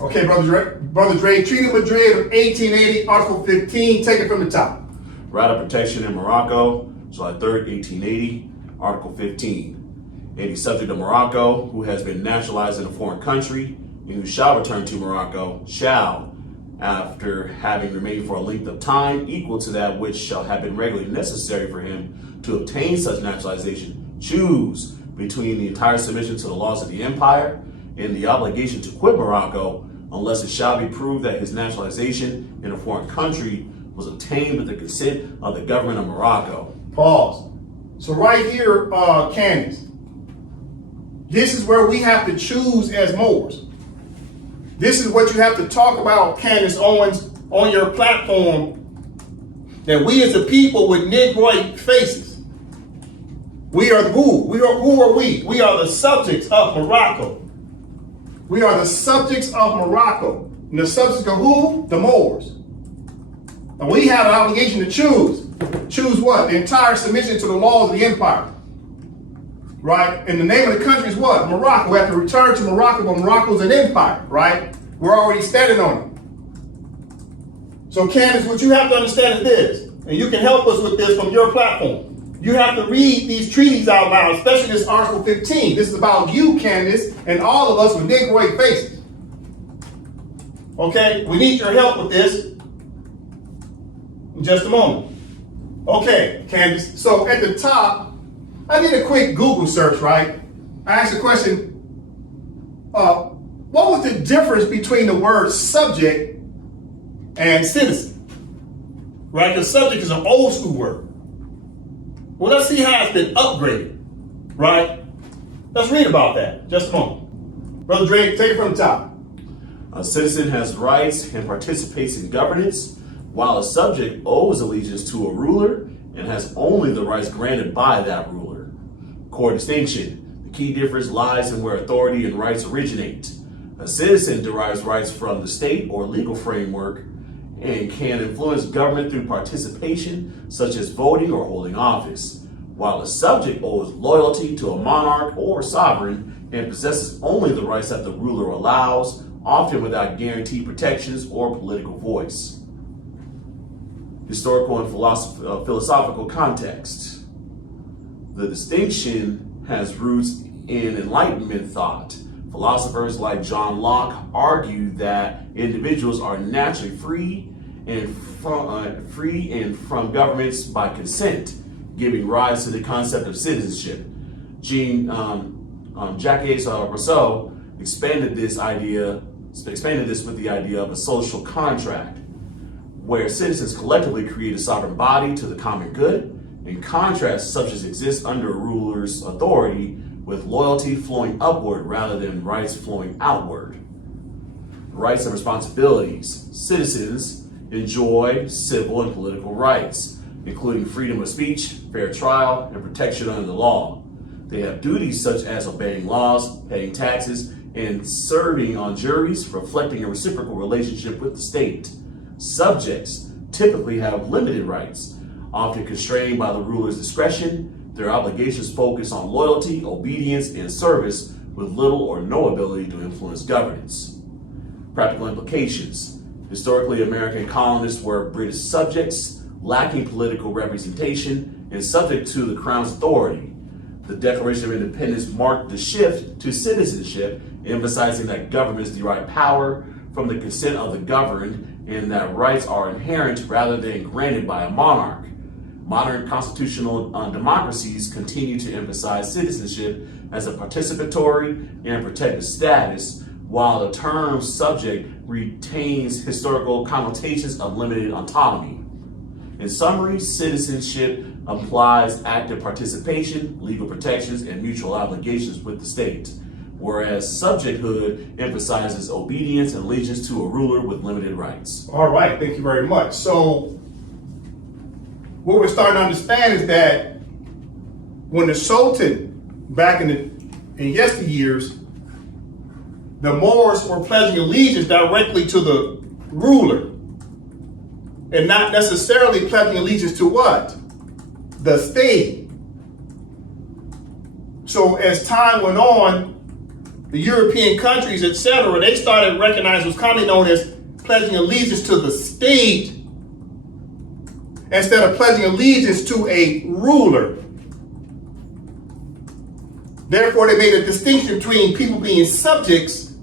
Okay, Brother Dre, Treaty of Madrid of 1880, Article 15, take it from the top. Right of protection in Morocco, July 3rd, 1880, Article 15. Any subject of Morocco who has been naturalized in a foreign country and who shall return to Morocco shall, after having remained for a length of time equal to that which shall have been regularly necessary for him to obtain such naturalization, choose between the entire submission to the laws of the empire and the obligation to quit Morocco, unless it shall be proved that his naturalization in a foreign country was obtained with the consent of the government of Morocco. Pause. So right here, Candace, this is where we have to choose as Moors. This is what you have to talk about, Candace Owens, on your platform, that we as a people with Negroid faces. We are who? Who are we? We are the subjects of Morocco. We are the subjects of Morocco. And the subjects of who? The Moors. And we have an obligation to choose. Choose what? The entire submission to the laws of the empire. Right? And the name of the country is what? Morocco. We have to return to Morocco, but Morocco is an empire, right? We're already standing on it. So Candace, what you have to understand is this, and you can help us with this from your platform. You have to read these treaties out loud, especially this Article 15. This is about you, Candace, and all of us with Negroid faces. Okay? We need your help with this in just a moment. Okay, Candace. So at the top, I did a quick Google search, right? I asked the question, what was the difference between the word subject and citizen? Right? Because subject is an old school word. Well, let's see how it's been upgraded, right? Let's read about that. Just a moment. Brother Drake, take it from the top. A citizen has rights and participates in governance, while a subject owes allegiance to a ruler and has only the rights granted by that ruler. Core distinction. The key difference lies in where authority and rights originate. A citizen derives rights from the state or legal framework and can influence government through participation, such as voting or holding office, while a subject owes loyalty to a monarch or sovereign and possesses only the rights that the ruler allows, often without guaranteed protections or political voice. Historical and philosophical context. The distinction has roots in Enlightenment thought. Philosophers like John Locke argue that individuals are naturally free and from governments by consent, giving rise to the concept of citizenship. Jacques Rousseau expanded this with the idea of a social contract, where citizens collectively create a sovereign body to the common good. In contrast, subjects exist under a ruler's authority, with loyalty flowing upward rather than rights flowing outward. Rights and responsibilities. Citizens enjoy civil and political rights, including freedom of speech, fair trial, and protection under the law. They have duties such as obeying laws, paying taxes, and serving on juries, reflecting a reciprocal relationship with the state. Subjects typically have limited rights, often constrained by the ruler's discretion. Their obligations focus on loyalty, obedience, and service, with little or no ability to influence governance. Practical implications. Historically, American colonists were British subjects, lacking political representation and subject to the Crown's authority. The Declaration of Independence marked the shift to citizenship, emphasizing that governments derive power from the consent of the governed and that rights are inherent rather than granted by a monarch. Modern constitutional democracies continue to emphasize citizenship as a participatory and protected status, while the term subject retains historical connotations of limited autonomy. In summary, citizenship implies active participation, legal protections, and mutual obligations with the state, whereas subjecthood emphasizes obedience and allegiance to a ruler with limited rights. All right, thank you very much. So what we're starting to understand is that when the Sultan, back in yesteryears, the Moors were pledging allegiance directly to the ruler and not necessarily pledging allegiance to what? The state. So as time went on, the European countries, etc., they started recognizing what's commonly known as pledging allegiance to the state instead of pledging allegiance to a ruler. Therefore, they made a distinction between people being subjects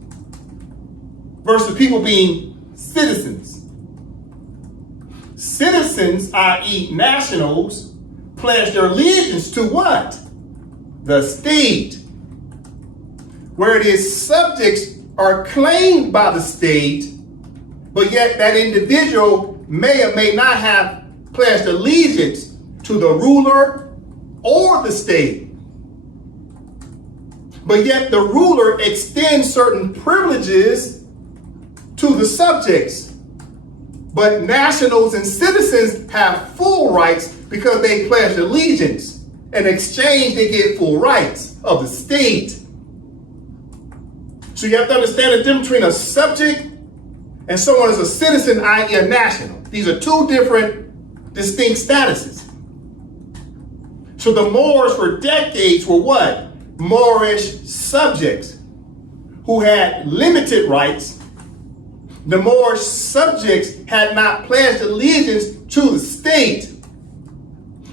versus people being citizens. Citizens, i.e. nationals, pledge their allegiance to what? The state. Where it is subjects are claimed by the state, but yet that individual may or may not have pledged allegiance to the ruler or the state. But yet the ruler extends certain privileges to the subjects. But nationals and citizens have full rights because they pledged allegiance. In exchange, they get full rights of the state. So you have to understand the difference between a subject and someone as a citizen, i.e. a national. These are two different distinct statuses. So the Moors for decades were what? Moorish subjects who had limited rights. The Moorish subjects had not pledged allegiance to the state,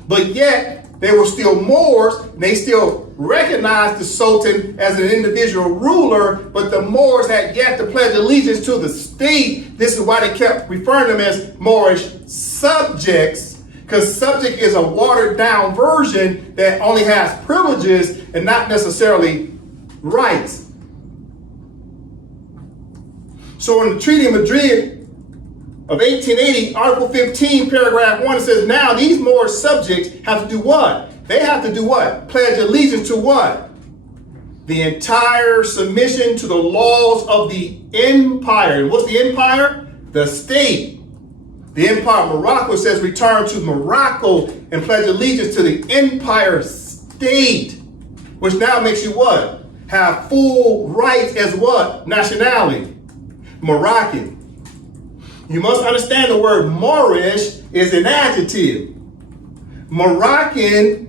but yet they were still Moors, and they still recognized the Sultan as an individual ruler, but the Moors had yet to pledge allegiance to the state. This is why they kept referring to them as Moorish subjects, because subject is a watered down version that only has privileges and not necessarily rights. So in the Treaty of Madrid of 1880, Article 15, paragraph 1, it says, now these Moorish subjects have to do what? They have to do what? Pledge allegiance to what? The entire submission to the laws of the empire. And what's the empire? The state. The Empire of Morocco says return to Morocco and pledge allegiance to the empire state, which now makes you what? Have full rights as what? Nationality. Moroccan. You must understand the word Moorish is an adjective. Moroccan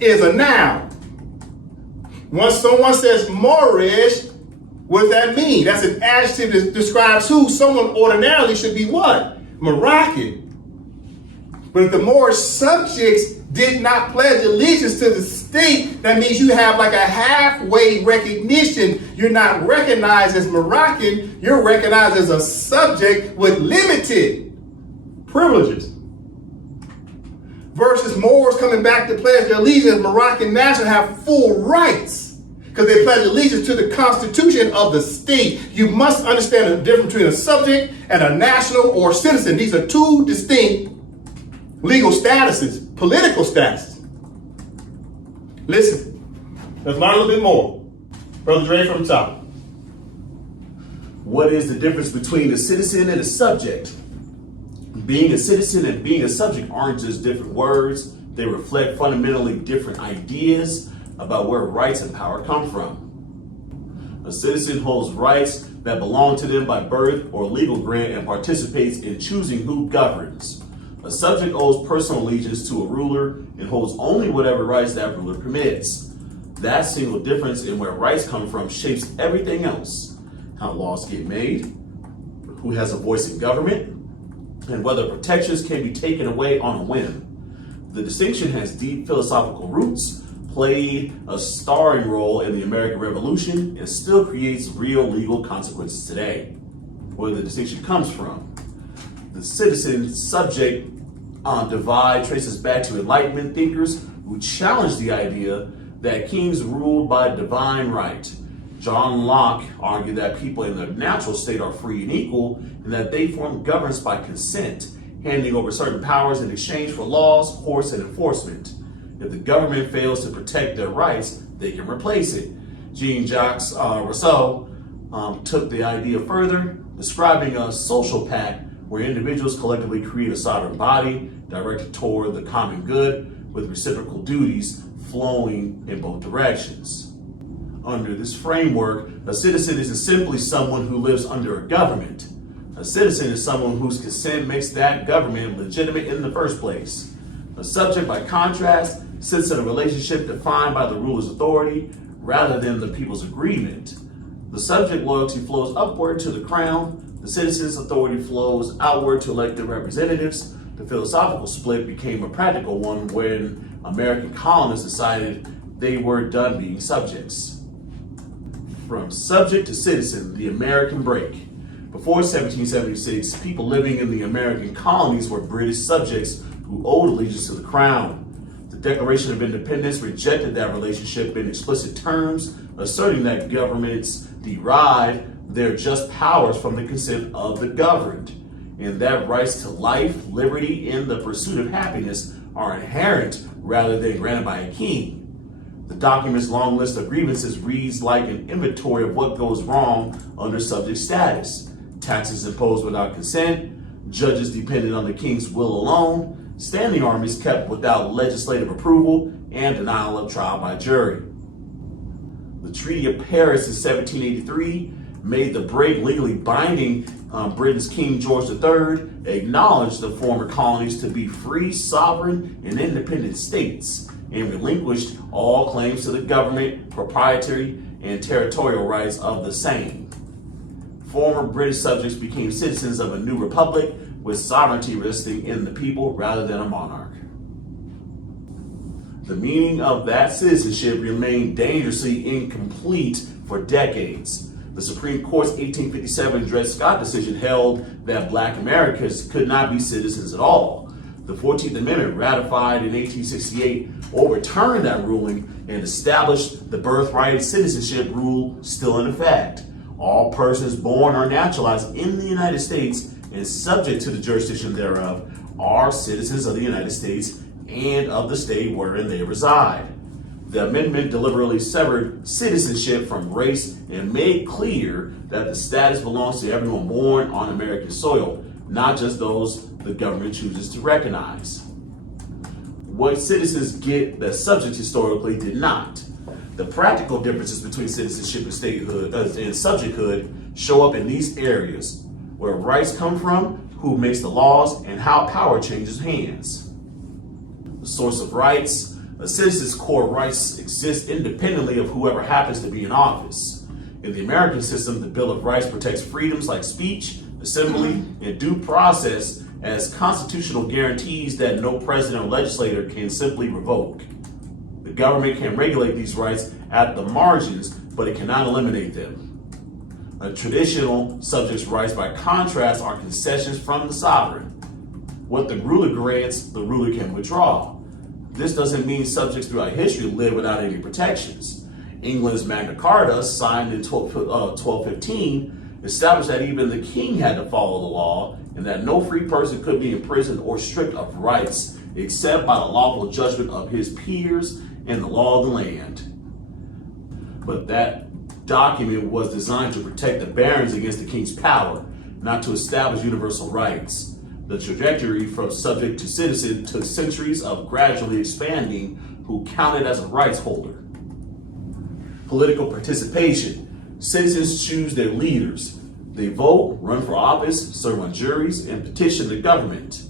is a noun. Once someone says Moorish, what does that mean? That's an adjective that describes who someone ordinarily should be what? Moroccan. But if the Moorish subjects did not pledge allegiance to the state, that means you have like a halfway recognition. You're not recognized as Moroccan, you're recognized as a subject with limited privileges. Versus Moors coming back to pledge their allegiance, Moroccan nationals have full rights because they pledge allegiance to the constitution of the state. You must understand the difference between a subject and a national or citizen. These are two distinct legal statuses, political statuses. Listen, let's learn a little bit more. Brother Dre from the top. What is the difference between a citizen and a subject? Being a citizen and being a subject aren't just different words. They reflect fundamentally different ideas about where rights and power come from. A citizen holds rights that belong to them by birth or legal grant and participates in choosing who governs. A subject owes personal allegiance to a ruler and holds only whatever rights that ruler permits. That single difference in where rights come from shapes everything else. How laws get made, who has a voice in government, and whether protections can be taken away on a whim. The distinction has deep philosophical roots, played a starring role in the American Revolution, and still creates real legal consequences today. Where the distinction comes from. The citizen-subject divide traces back to Enlightenment thinkers who challenged the idea that kings ruled by divine right. John Locke argued that people in their natural state are free and equal, and that they form governments by consent, handing over certain powers in exchange for laws, courts, and enforcement. If the government fails to protect their rights, they can replace it. Jean-Jacques Rousseau took the idea further, describing a social pact where individuals collectively create a sovereign body directed toward the common good with reciprocal duties flowing in both directions. Under this framework, a citizen isn't simply someone who lives under a government. A citizen is someone whose consent makes that government legitimate in the first place. A subject, by contrast, sits in a relationship defined by the ruler's authority rather than the people's agreement. The subject loyalty flows upward to the crown. The citizen's authority flows outward to elected representatives. The philosophical split became a practical one when American colonists decided they were done being subjects. From subject to citizen, the American break. Before 1776, people living in the American colonies were British subjects who owed allegiance to the crown. The Declaration of Independence rejected that relationship in explicit terms, asserting that governments derive their just powers from the consent of the governed, and that rights to life, liberty, and the pursuit of happiness are inherent rather than granted by a king. The document's long list of grievances reads like an inventory of what goes wrong under subject status. Taxes imposed without consent, judges dependent on the king's will alone, standing armies kept without legislative approval, and denial of trial by jury. The Treaty of Paris in 1783 made the break legally binding. Britain's King George III acknowledged the former colonies to be free, sovereign, and independent states, and relinquished all claims to the government, proprietary, and territorial rights of the same. Former British subjects became citizens of a new republic with sovereignty resting in the people rather than a monarch. The meaning of that citizenship remained dangerously incomplete for decades. The Supreme Court's 1857 Dred Scott decision held that Black Americans could not be citizens at all. The 14th Amendment, ratified in 1868, overturned that ruling and established the birthright citizenship rule still in effect. All persons born or naturalized in the United States and subject to the jurisdiction thereof are citizens of the United States and of the state wherein they reside. The amendment deliberately severed citizenship from race and made clear that the status belongs to everyone born on American soil, not just those the government chooses to recognize. What citizens get that subjects historically did not. The practical differences between citizenship and statehood and subjecthood show up in these areas: where rights come from, who makes the laws, and how power changes hands. The source of rights. A citizen's core rights exist independently of whoever happens to be in office. In the American system, the Bill of Rights protects freedoms like speech, assembly, and due process as constitutional guarantees that no president or legislator can simply revoke. The government can regulate these rights at the margins, but it cannot eliminate them. A traditional subject's rights, by contrast, are concessions from the sovereign. What the ruler grants, the ruler can withdraw. This doesn't mean subjects throughout history live without any protections. England's Magna Carta, signed in 1215, established that even the king had to follow the law and that no free person could be imprisoned or stripped of rights except by the lawful judgment of his peers and the law of the land. But that document was designed to protect the barons against the king's power, not to establish universal rights. The trajectory from subject to citizen took centuries of gradually expanding who counted as a rights holder. Political participation. Citizens choose their leaders. They vote, run for office, serve on juries, and petition the government.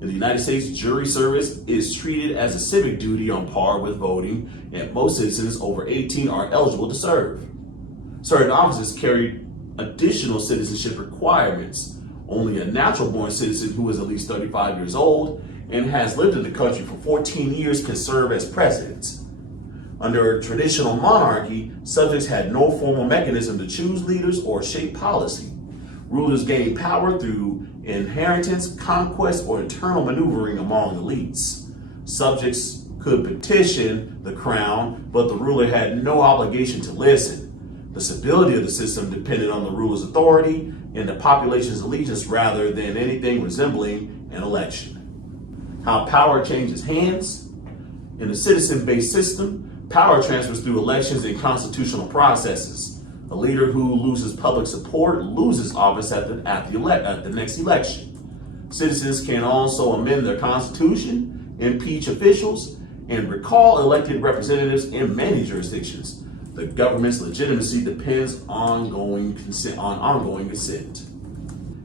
In the United States, jury service is treated as a civic duty on par with voting, and most citizens over 18 are eligible to serve. Certain offices carry additional citizenship requirements. Only a natural-born citizen who is at least 35 years old and has lived in the country for 14 years can serve as president. Under a traditional monarchy, subjects had no formal mechanism to choose leaders or shape policy. Rulers gained power through inheritance, conquest, or internal maneuvering among elites. Subjects could petition the crown, but the ruler had no obligation to listen. The stability of the system depended on the ruler's authority and the population's allegiance rather than anything resembling an election. How power changes hands. In a citizen-based system, power transfers through elections and constitutional processes. A leader who loses public support loses office at the next election. Citizens can also amend their constitution, impeach officials, and recall elected representatives in many jurisdictions. The government's legitimacy depends on ongoing consent.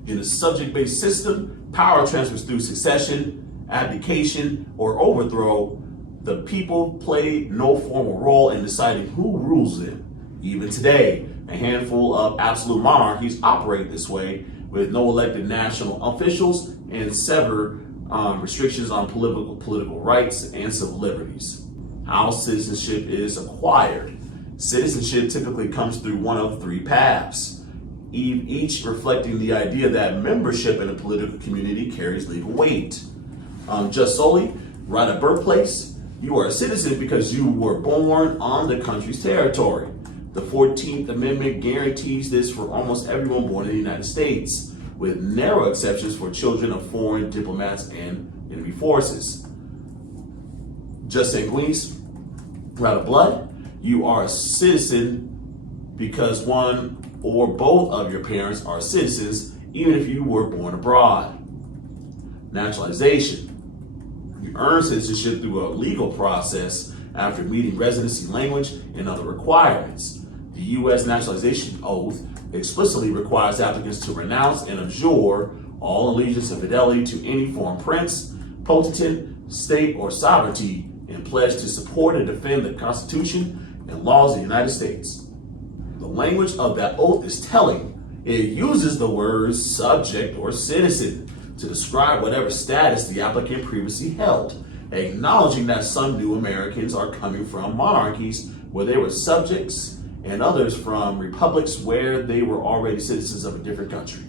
In a subject-based system, power transfers through succession, abdication, or overthrow the people play no formal role in deciding who rules them. Even today, a handful of absolute monarchies operate this way, with no elected national officials and severe restrictions on political rights and civil liberties. How citizenship is acquired. Citizenship typically comes through one of three paths, each reflecting the idea that membership in a political community carries legal weight. Just solely, right at birthplace, you are a citizen because you were born on the country's territory. The 14th Amendment guarantees this for almost everyone born in the United States, with narrow exceptions for children of foreign diplomats and enemy forces. Just sanguinis, right of blood, you are a citizen because one or both of your parents are citizens, even if you were born abroad. Naturalization. You earn citizenship through a legal process after meeting residency language and other requirements. The U.S. Naturalization Oath explicitly requires applicants to renounce and abjure all allegiance and fidelity to any foreign prince, potentate, state, or sovereignty, and pledge to support and defend the Constitution and laws of the United States. The language of that oath is telling. It uses the words subject or citizen to describe whatever status the applicant previously held, acknowledging that some new Americans are coming from monarchies where they were subjects and others from republics where they were already citizens of a different country.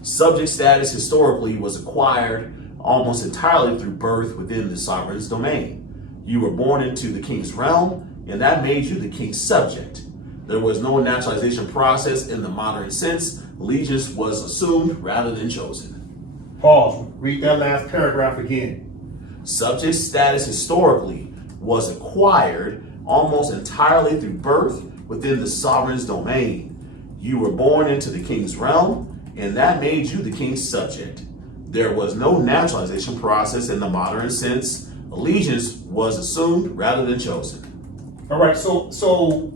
Subject status historically was acquired almost entirely through birth within the sovereign's domain. You were born into the king's realm, and that made you the king's subject. There was no naturalization process in the modern sense. Allegiance was assumed rather than chosen. Pause. Read that last paragraph again. Subject status historically was acquired almost entirely through birth within the sovereign's domain. You were born into the king's realm, and that made you the king's subject. There was no naturalization process in the modern sense. Allegiance was assumed rather than chosen. All right, so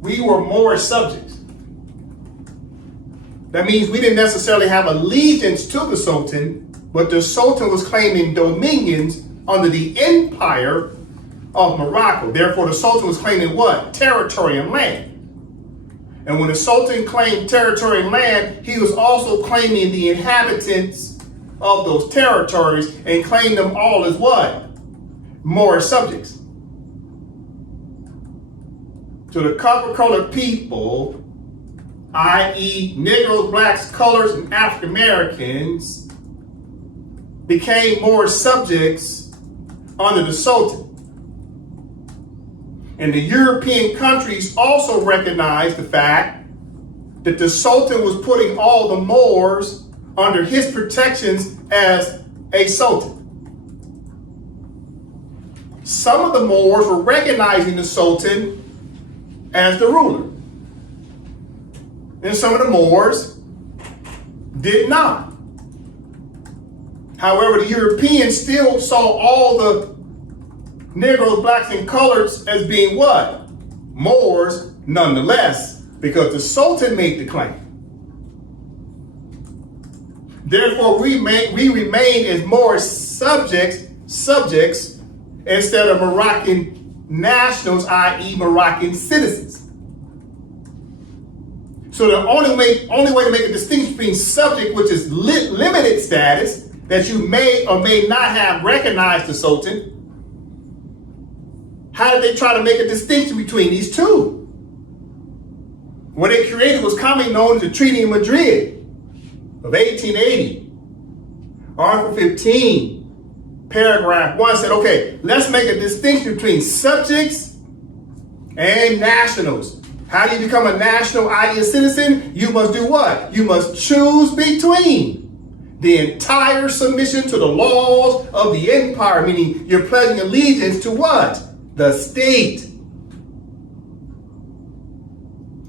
we were Moorish subjects. That means we didn't necessarily have allegiance to the Sultan, but the Sultan was claiming dominions under the Empire of Morocco. Therefore, the Sultan was claiming what? Territory and land. And when the Sultan claimed territory and land, he was also claiming the inhabitants of those territories and claimed them all as what? Moorish subjects. So the copper-colored people, i.e. Negroes, blacks, colors, and African Americans, became Moorish subjects under the Sultan. And the European countries also recognized the fact that the Sultan was putting all the Moors under his protections as a Sultan. Some of the Moors were recognizing the Sultan as the ruler. And some of the Moors did not. However, the Europeans still saw all the Negroes, blacks, and coloreds as being what? Moors, nonetheless, because the Sultan made the claim. Therefore, we remain as Moorish subjects instead of Moroccan nationals, i.e. Moroccan citizens. So the only way to make a distinction between subject, which is limited status, that you may or may not have recognized the Sultan. How did they try to make a distinction between these two? What they created was commonly known as the Treaty of Madrid of 1880. Article 15, paragraph 1 said, okay, let's make a distinction between subjects and nationals. How do you become a national, i.e. a citizen? You must do what? You must choose between the entire submission to the laws of the empire, meaning you're pledging allegiance to what? The state.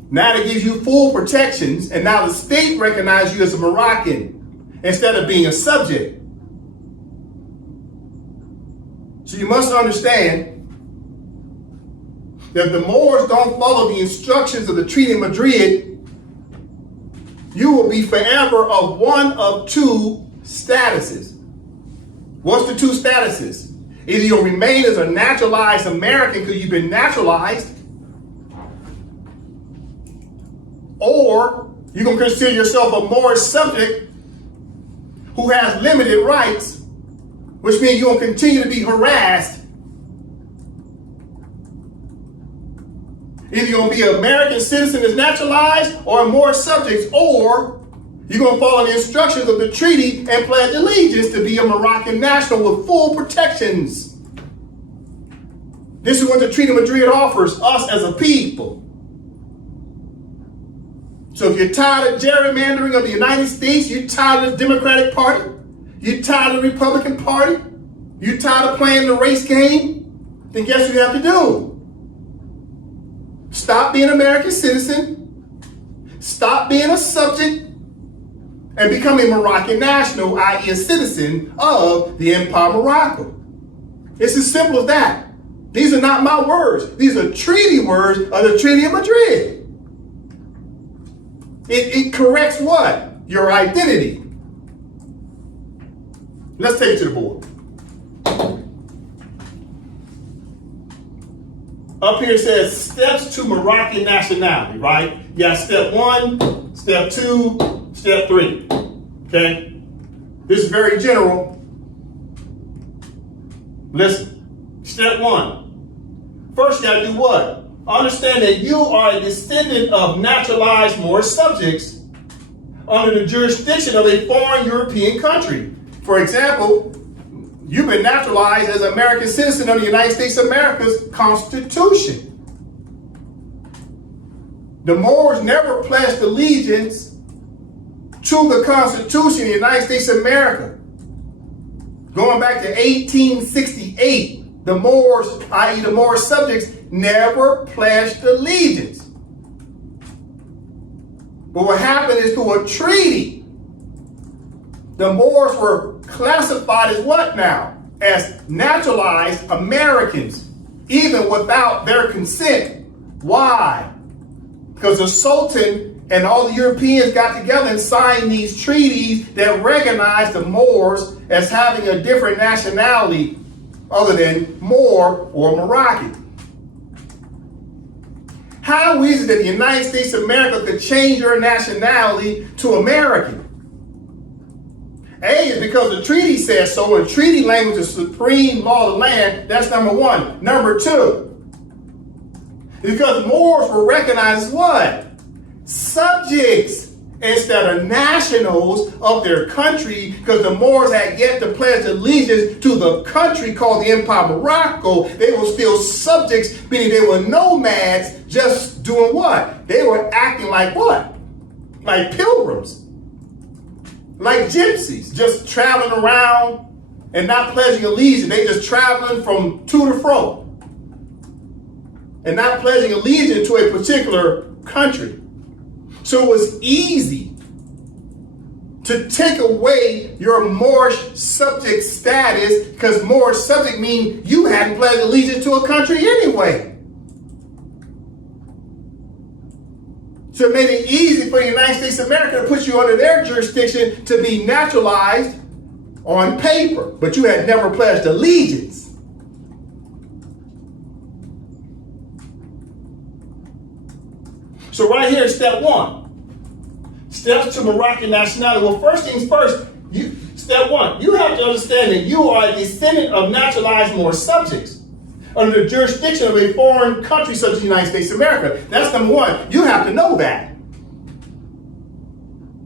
Now it gives you full protections, and now the state recognizes you as a Moroccan instead of being a subject. So you must understand that if the Moors don't follow the instructions of the Treaty of Madrid, you will be forever of one of two statuses. What's the two statuses? Either you'll remain as a naturalized American because you've been naturalized, or you're going to consider yourself a Moorish subject who has limited rights, which means you're going to continue to be harassed. Either you're going to be an American citizen as naturalized or a Moorish subject, or you're going to follow the instructions of the treaty and pledge allegiance to be a Moroccan national with full protections. This is what the Treaty of Madrid offers us as a people. So if you're tired of gerrymandering of the United States, you're tired of the Democratic Party, you're tired of the Republican Party, you're tired of playing the race game, then guess what you have to do? Stop being an American citizen, stop being a subject, and become a Moroccan national, i.e. a citizen of the Empire of Morocco. It's as simple as that. These are not my words. These are treaty words of the Treaty of Madrid. It corrects what? Your identity. Let's take it to the board. Up here it says steps to Moroccan nationality, right? You got step 1, step 2, step 3. Okay? This is very general. Listen. Step 1. First you got to do what? Understand that you are a descendant of naturalized Moorish subjects under the jurisdiction of a foreign European country. For example, you've been naturalized as an American citizen under the United States of America's Constitution. The Moors never pledged allegiance to the Constitution of the United States of America. Going back to 1868, the Moors, i.e. the Moorish subjects, never pledged allegiance. But what happened is through a treaty, the Moors were classified as what now? As naturalized Americans, even without their consent. Why? Because the Sultan and all the Europeans got together and signed these treaties that recognized the Moors as having a different nationality other than Moor or Moroccan. How is it that the United States of America could change your nationality to American? A is because the treaty says so, and treaty language is supreme law of the land. That's number 1. Number 2, because Moors were recognized as what? Subjects instead of nationals of their country, because the Moors had yet to pledge allegiance to the country called the Empire of Morocco. They were still subjects, meaning they were nomads, just doing what? They were acting like what? Like pilgrims, like gypsies, just traveling around and not pledging allegiance. They just traveling from to to fro and not pledging allegiance to a particular country. So it was easy to take away your Moorish subject status, because Moorish subject means you hadn't pledged allegiance to a country anyway. So it made it easy for the United States of America to put you under their jurisdiction to be naturalized on paper, but you had never pledged allegiance. So right here is step 1. Steps to Moroccan nationality. Well, first things first, step 1, you have to understand that you are a descendant of naturalized Moorish subjects under the jurisdiction of a foreign country such as the United States of America. That's number 1. You have to know that.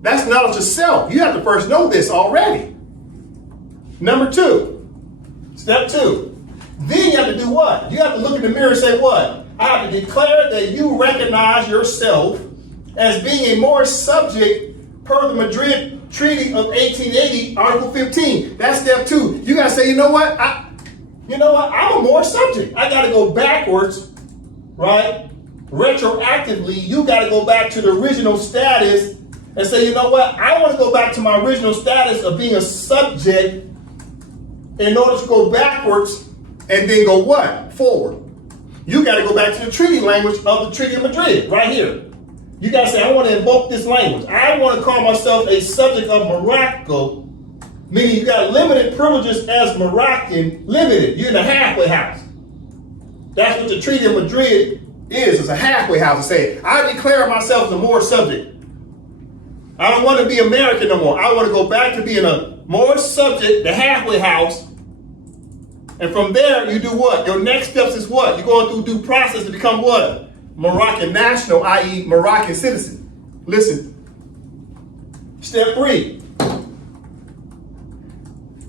That's knowledge of self. You have to first know this already. Number 2, step 2. Then you have to do what? You have to look in the mirror and say what? I have to declare that you recognize yourself as being a Moorish subject per the Madrid Treaty of 1880, Article 15. That's step 2. You got to say, you know what? I'm a Moorish subject. I got to go backwards, right? Retroactively, you got to go back to the original status and say, you know what? I want to go back to my original status of being a subject in order to go backwards and then go what? Forward. You got to go back to the treaty language of the Treaty of Madrid, right here. You got to say, I want to invoke this language. I want to call myself a subject of Morocco, meaning you got limited privileges as Moroccan, limited. You're in a halfway house. That's what the Treaty of Madrid is. It's a halfway house to say, I declare myself as a Moorish subject. I don't want to be American no more. I want to go back to being a Moorish subject, the halfway house. And from there, you do what? Your next steps is what? You're going through due process to become what? Moroccan national, i.e. Moroccan citizen. Listen. Step 3.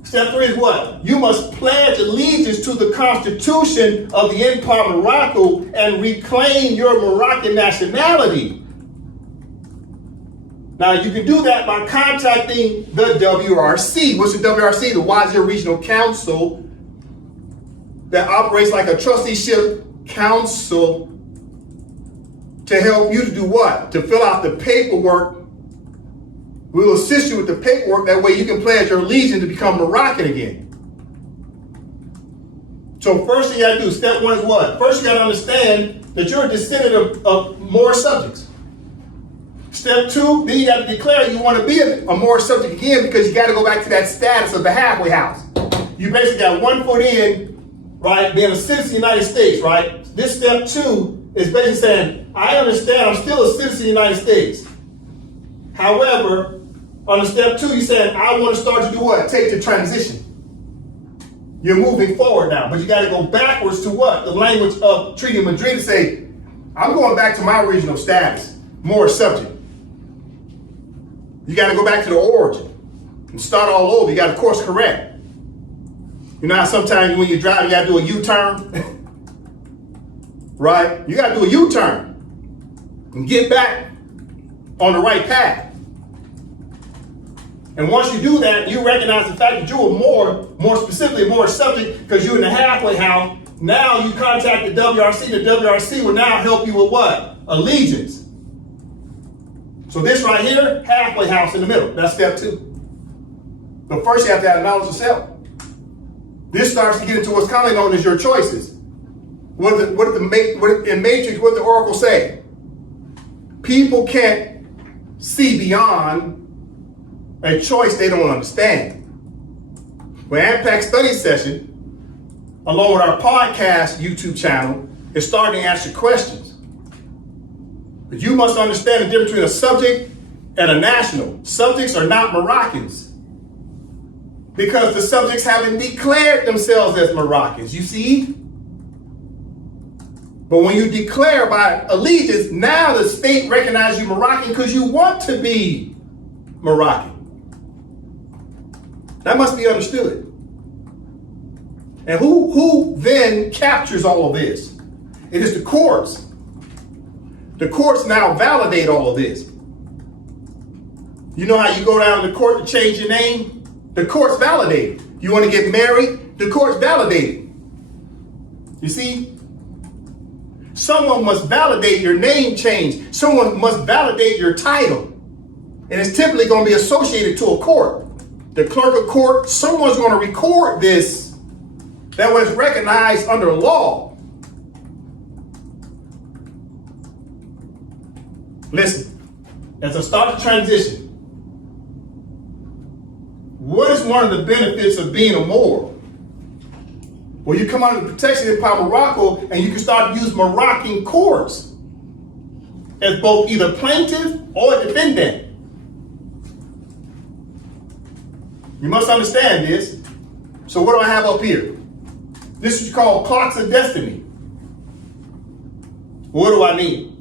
Step 3 is what? You must pledge allegiance to the Constitution of the Empire of Morocco and reclaim your Moroccan nationality. Now, you can do that by contacting the WRC. What's the WRC? The Wazir Regional Council that operates like a trusteeship council to help you to do what? To fill out the paperwork. We will assist you with the paperwork. That way you can pledge your allegiance to become Moroccan again. So first thing you gotta do, step 1 is what? First you gotta understand that you're a descendant of Moorish subjects. Step 2, then you gotta declare you wanna be a Moorish subject again because you gotta go back to that status of the halfway house. You basically got one foot in, right, being a citizen of the United States, right? This step 2 is basically saying, I understand I'm still a citizen of the United States. However, on the step 2, you said, I want to start to do what? Take the transition. You're moving forward now, but you got to go backwards to what? The language of Treaty of Madrid to say, I'm going back to my original status, Moorish subject. You got to go back to the origin and start all over. You got to course correct. You know how sometimes when you drive, you got to do a U-turn? Right? You got to do a U-turn and get back on the right path. And once you do that, you recognize the fact that you were more specifically a Moorish subject because you're in the halfway house. Now you contact the WRC. The WRC will now help you with what? Allegiance. So this right here, halfway house in the middle. That's step 2. But first you have to have knowledge of self. This starts to get into what's commonly known as your choices. In Matrix, what did the Oracle say? People can't see beyond a choice they don't understand. Well, AMPAC study session, along with our podcast YouTube channel, is starting to answer questions. But you must understand the difference between a subject and a national. Subjects are not Moroccans because the subjects haven't declared themselves as Moroccans, you see? But when you declare by allegiance, now the state recognizes you Moroccan because you want to be Moroccan. That must be understood. And who then captures all of this? It is the courts. The courts now validate all of this. You know how you go down to the court to change your name? The courts validate it. You want to get married? The courts validate it. You see? Someone must validate your name change. Someone must validate your title. And it's typically going to be associated to a court. The clerk of court, someone's going to record this that was recognized under law. Listen, as I start the transition, what is one of the benefits of being a Moor? Well, you come under the protection of Empire of Morocco and you can start to use Moroccan courts as both either plaintiff or defendant. You must understand this. So what do I have up here? This is called clocks of destiny. What do I mean?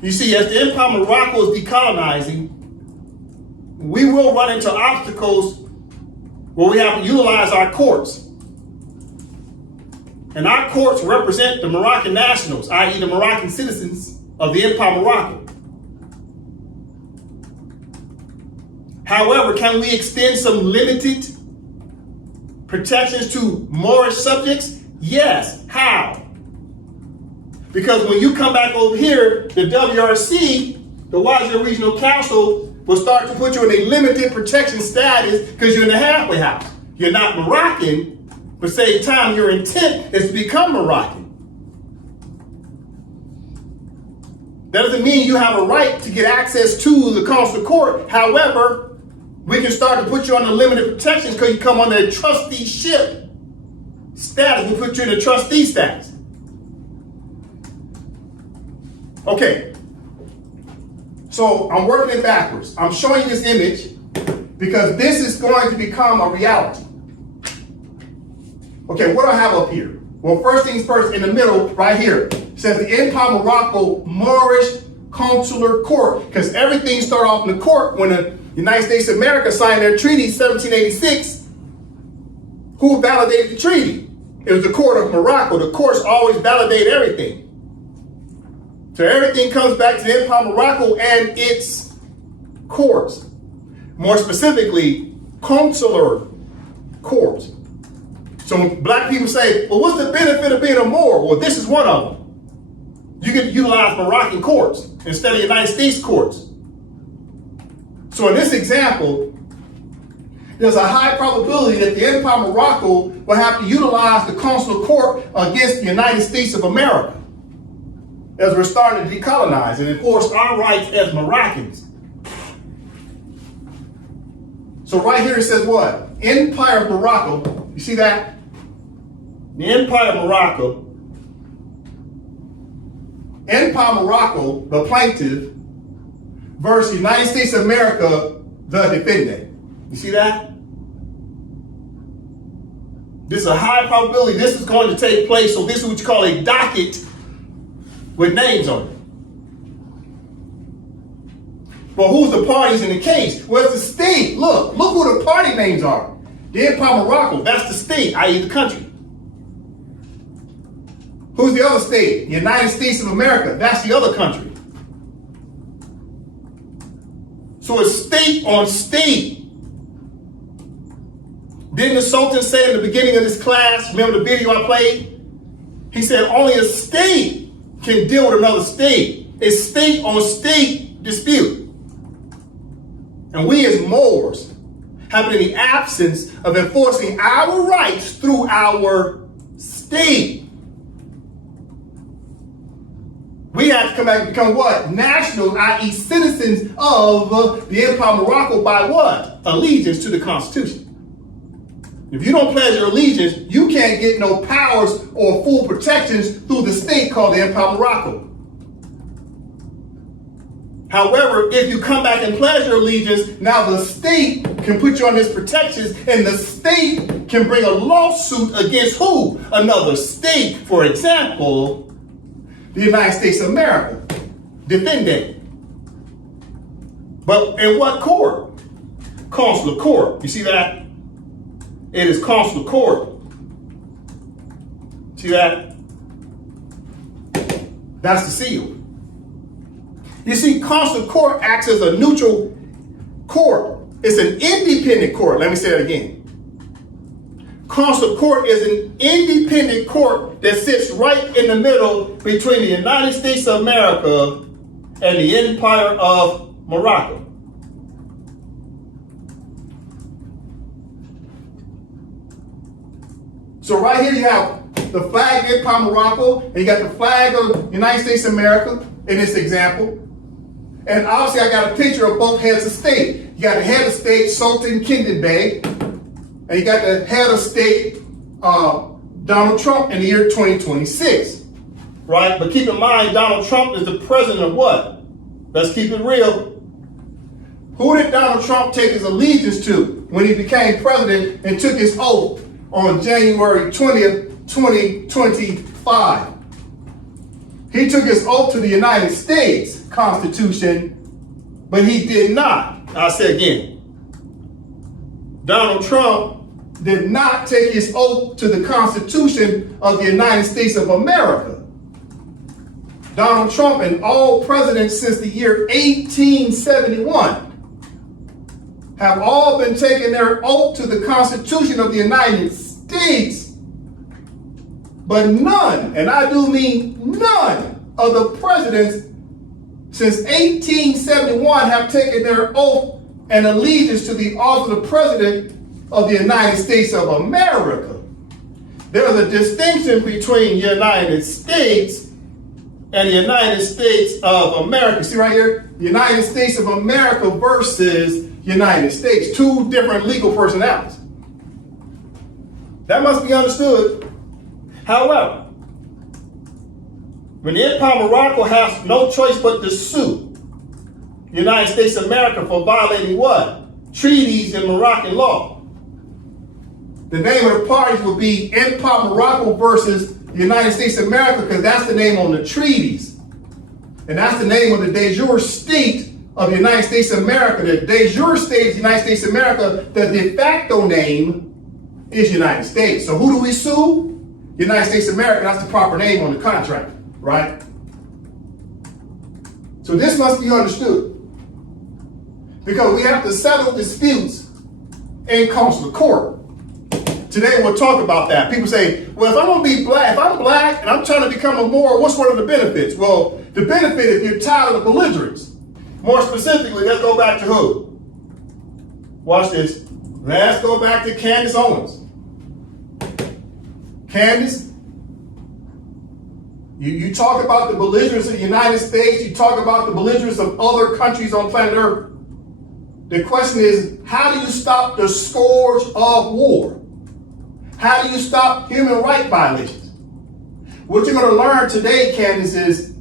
You see, as the Empire of Morocco is decolonizing, we will run into obstacles where we have to utilize our courts. And our courts represent the Moroccan nationals, i.e. the Moroccan citizens of the Empire of Morocco. However, can we extend some limited protections to Moorish subjects? Yes. How? Because when you come back over here, the WRC, the Wazir Regional Council, will start to put you in a limited protection status because you're in the halfway house. You're not Moroccan, but at the same time, your intent is to become Moroccan. That doesn't mean you have a right to get access to the consular court. However, we can start to put you under limited protections because you come under a trusteeship status. We put you in a trustee status. Okay. So I'm working it backwards. I'm showing you this image because this is going to become a reality. Okay, what do I have up here? Well, first things first, in the middle, right here, it says the Empire of Morocco Moorish Consular Court, because everything started off in the court when the United States of America signed their treaty in 1786. Who validated the treaty? It was the court of Morocco. The courts always validate everything. So everything comes back to the Empire of Morocco and its courts. More specifically, consular courts. So when black people say, well, what's the benefit of being a Moor? Well, this is one of them. You get to utilize Moroccan courts instead of United States courts. So in this example, there's a high probability that the Empire of Morocco will have to utilize the consular court against the United States of America as we're starting to decolonize and enforce our rights as Moroccans. So right here it says what? Empire of Morocco. You see that? The Empire of Morocco. Empire of Morocco, the plaintiff, versus United States of America, the defendant. You see that? This is a high probability this is going to take place, so this is what you call a docket with names on it. But who's the parties in the case? Well, it's the state. Look who the party names are. The Empire of Morocco, that's the state, i.e. the country. Who's the other state? The United States of America, that's the other country. So it's state on state. Didn't the Sultan say in the beginning of this class, remember the video I played? He said only a state can deal with another state. It's state on state dispute. And we as Moors have been in the absence of enforcing our rights through our state. We have to come back and become what? Nationals, i.e. citizens of the Empire of Morocco by what? Allegiance to the Constitution. If you don't pledge your allegiance, you can't get no powers or full protections through the state called the Empire of Morocco. However, if you come back and pledge your allegiance, now the state can put you on this protections and the state can bring a lawsuit against who? Another state. For example, the United States of America. Defendant. But in what court? Consular court. You see that? It is consular court. See that? That's the seal. You see, consular court acts as a neutral court. It's an independent court. Let me say that again. Consular court is an independent court that sits right in the middle between the United States of America and the Empire of Morocco. So right here you have the flag of Empire of Morocco, and you got the flag of the United States of America in this example. And obviously I got a picture of both heads of state. You got the head of state, Sultan Candace Bey, and you got the head of state, Donald Trump in the year 2026, right? But keep in mind, Donald Trump is the president of what? Let's keep it real. Who did Donald Trump take his allegiance to when he became president and took his oath on January 20th, 2025? He took his oath to the United States Constitution, but he did not. I'll say again. Donald Trump did not take his oath to the Constitution of the United States of America. Donald Trump and all presidents since the year 1871 have all been taking their oath to the Constitution of the United States, but none, and I do mean none, of the presidents since 1871 have taken their oath and allegiance to the office of president of the United States of America. There's a distinction between United States and the United States of America. See right here? The United States of America versus United States. Two different legal personalities. That must be understood. However, when the Empire of Morocco has no choice but to sue the United States of America for violating what? Treaties in Moroccan law. The name of the parties will be Empire of Morocco versus the United States of America, because that's the name on the treaties. And that's the name of the de jure state of the United States of America. The de jure state is the United States of America. The de facto name is United States. So who do we sue? United States of America. That's the proper name on the contract, right? So this must be understood, because we have to settle disputes in consular court. Today we'll talk about that. People say, well, if I'm going to be black, if I'm black and I'm trying to become a Moor, what's one of the benefits? Well, the benefit if you're tired of the belligerents. More specifically, let's go back to who? Watch this. Let's go back to Candace Owens. Candace, you talk about the belligerents of the United States, you talk about the belligerents of other countries on planet Earth. The question is, how do you stop the scourge of war? How do you stop human rights violations? What you're going to learn today, Candace, is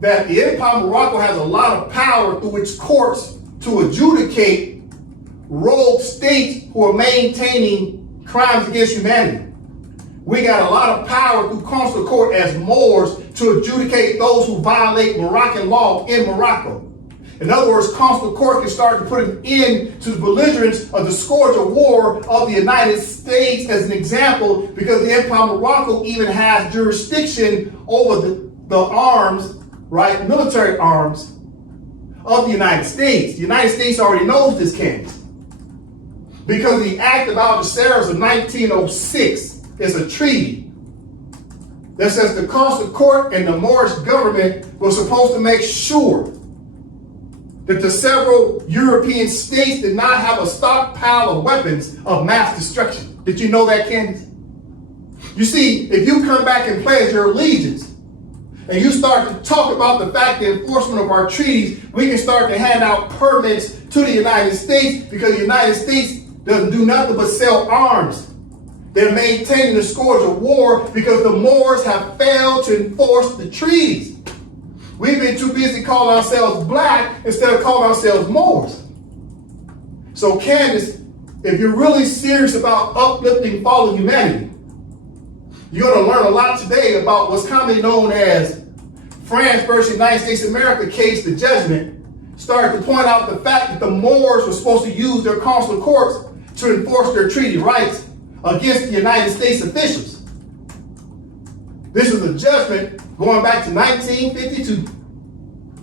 that the Empire of Morocco has a lot of power through its courts to adjudicate rogue states who are maintaining crimes against humanity. We got a lot of power through consular court as Moors to adjudicate those who violate Moroccan law in Morocco. In other words, consular court can start to put an end to the belligerence of the scourge of war of the United States as an example, because the Empire of Morocco even has jurisdiction over the arms, right, military arms of the United States. The United States already knows this, Candace, because the Act of Algeciras of 1906 is a treaty that says the consular court and the Moorish government were supposed to make sure that the several European states did not have a stockpile of weapons of mass destruction. Did you know that, Candace? You see, if you come back and pledge your allegiance, and you start to talk about the fact the enforcement of our treaties, we can start to hand out permits to the United States, because the United States doesn't do nothing but sell arms. They're maintaining the scourge of war because the Moors have failed to enforce the treaties. We've been too busy calling ourselves black instead of calling ourselves Moors. So Candace, if you're really serious about uplifting fallen humanity, you're going to learn a lot today about what's commonly known as France versus United States of America case, the judgment, started to point out the fact that the Moors were supposed to use their consular courts to enforce their treaty rights against the United States officials. This is a judgment going back to 1952.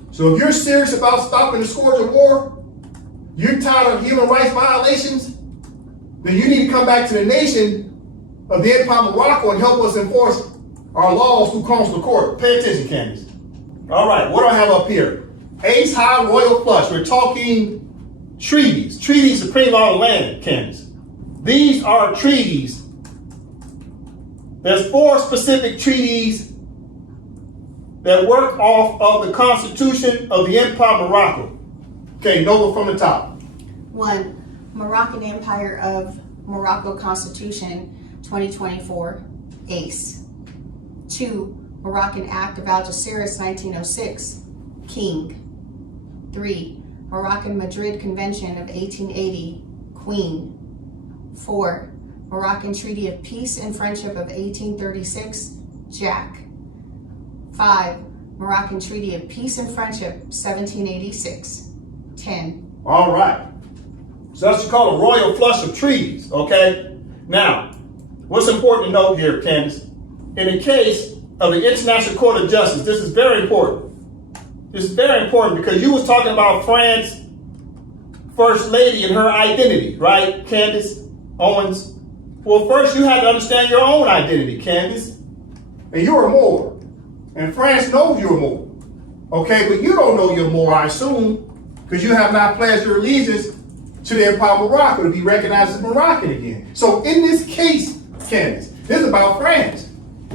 So if you're serious about stopping the scourge of war, you're tired of human rights violations, then you need to come back to the nation of the Empire of Morocco and help us enforce our laws through consular court. Pay attention, Candace. All right, what do I have up here? Ace high royal flush. We're talking treaties. Treaties, supreme law of the land, Candace. These are treaties. There's 4 specific treaties that work off of the Constitution of the Empire of Morocco. Okay, Nova from the top. 1. Moroccan Empire of Morocco Constitution 2024, ACE. 2. Moroccan Act of Algeciras 1906, King. 3. Moroccan Madrid Convention of 1880, Queen. 4. Moroccan Treaty of Peace and Friendship of 1836, Jack. 5. Moroccan Treaty of Peace and Friendship, 1786, 10. All right. So that's called a royal flush of treaties, okay? Now, what's important to note here, Candace? In the case of the International Court of Justice, this is very important. This is very important because you was talking about France's First Lady and her identity, right, Candace Owens? Well, first you have to understand your own identity, Candace. And you're a Moor. And France knows you're a Moor. Okay, but you don't know you're a Moor, I assume, because you have not pledged your allegiance to the Empire of Morocco to be recognized as Moroccan again. So in this case, Candace, this is about France.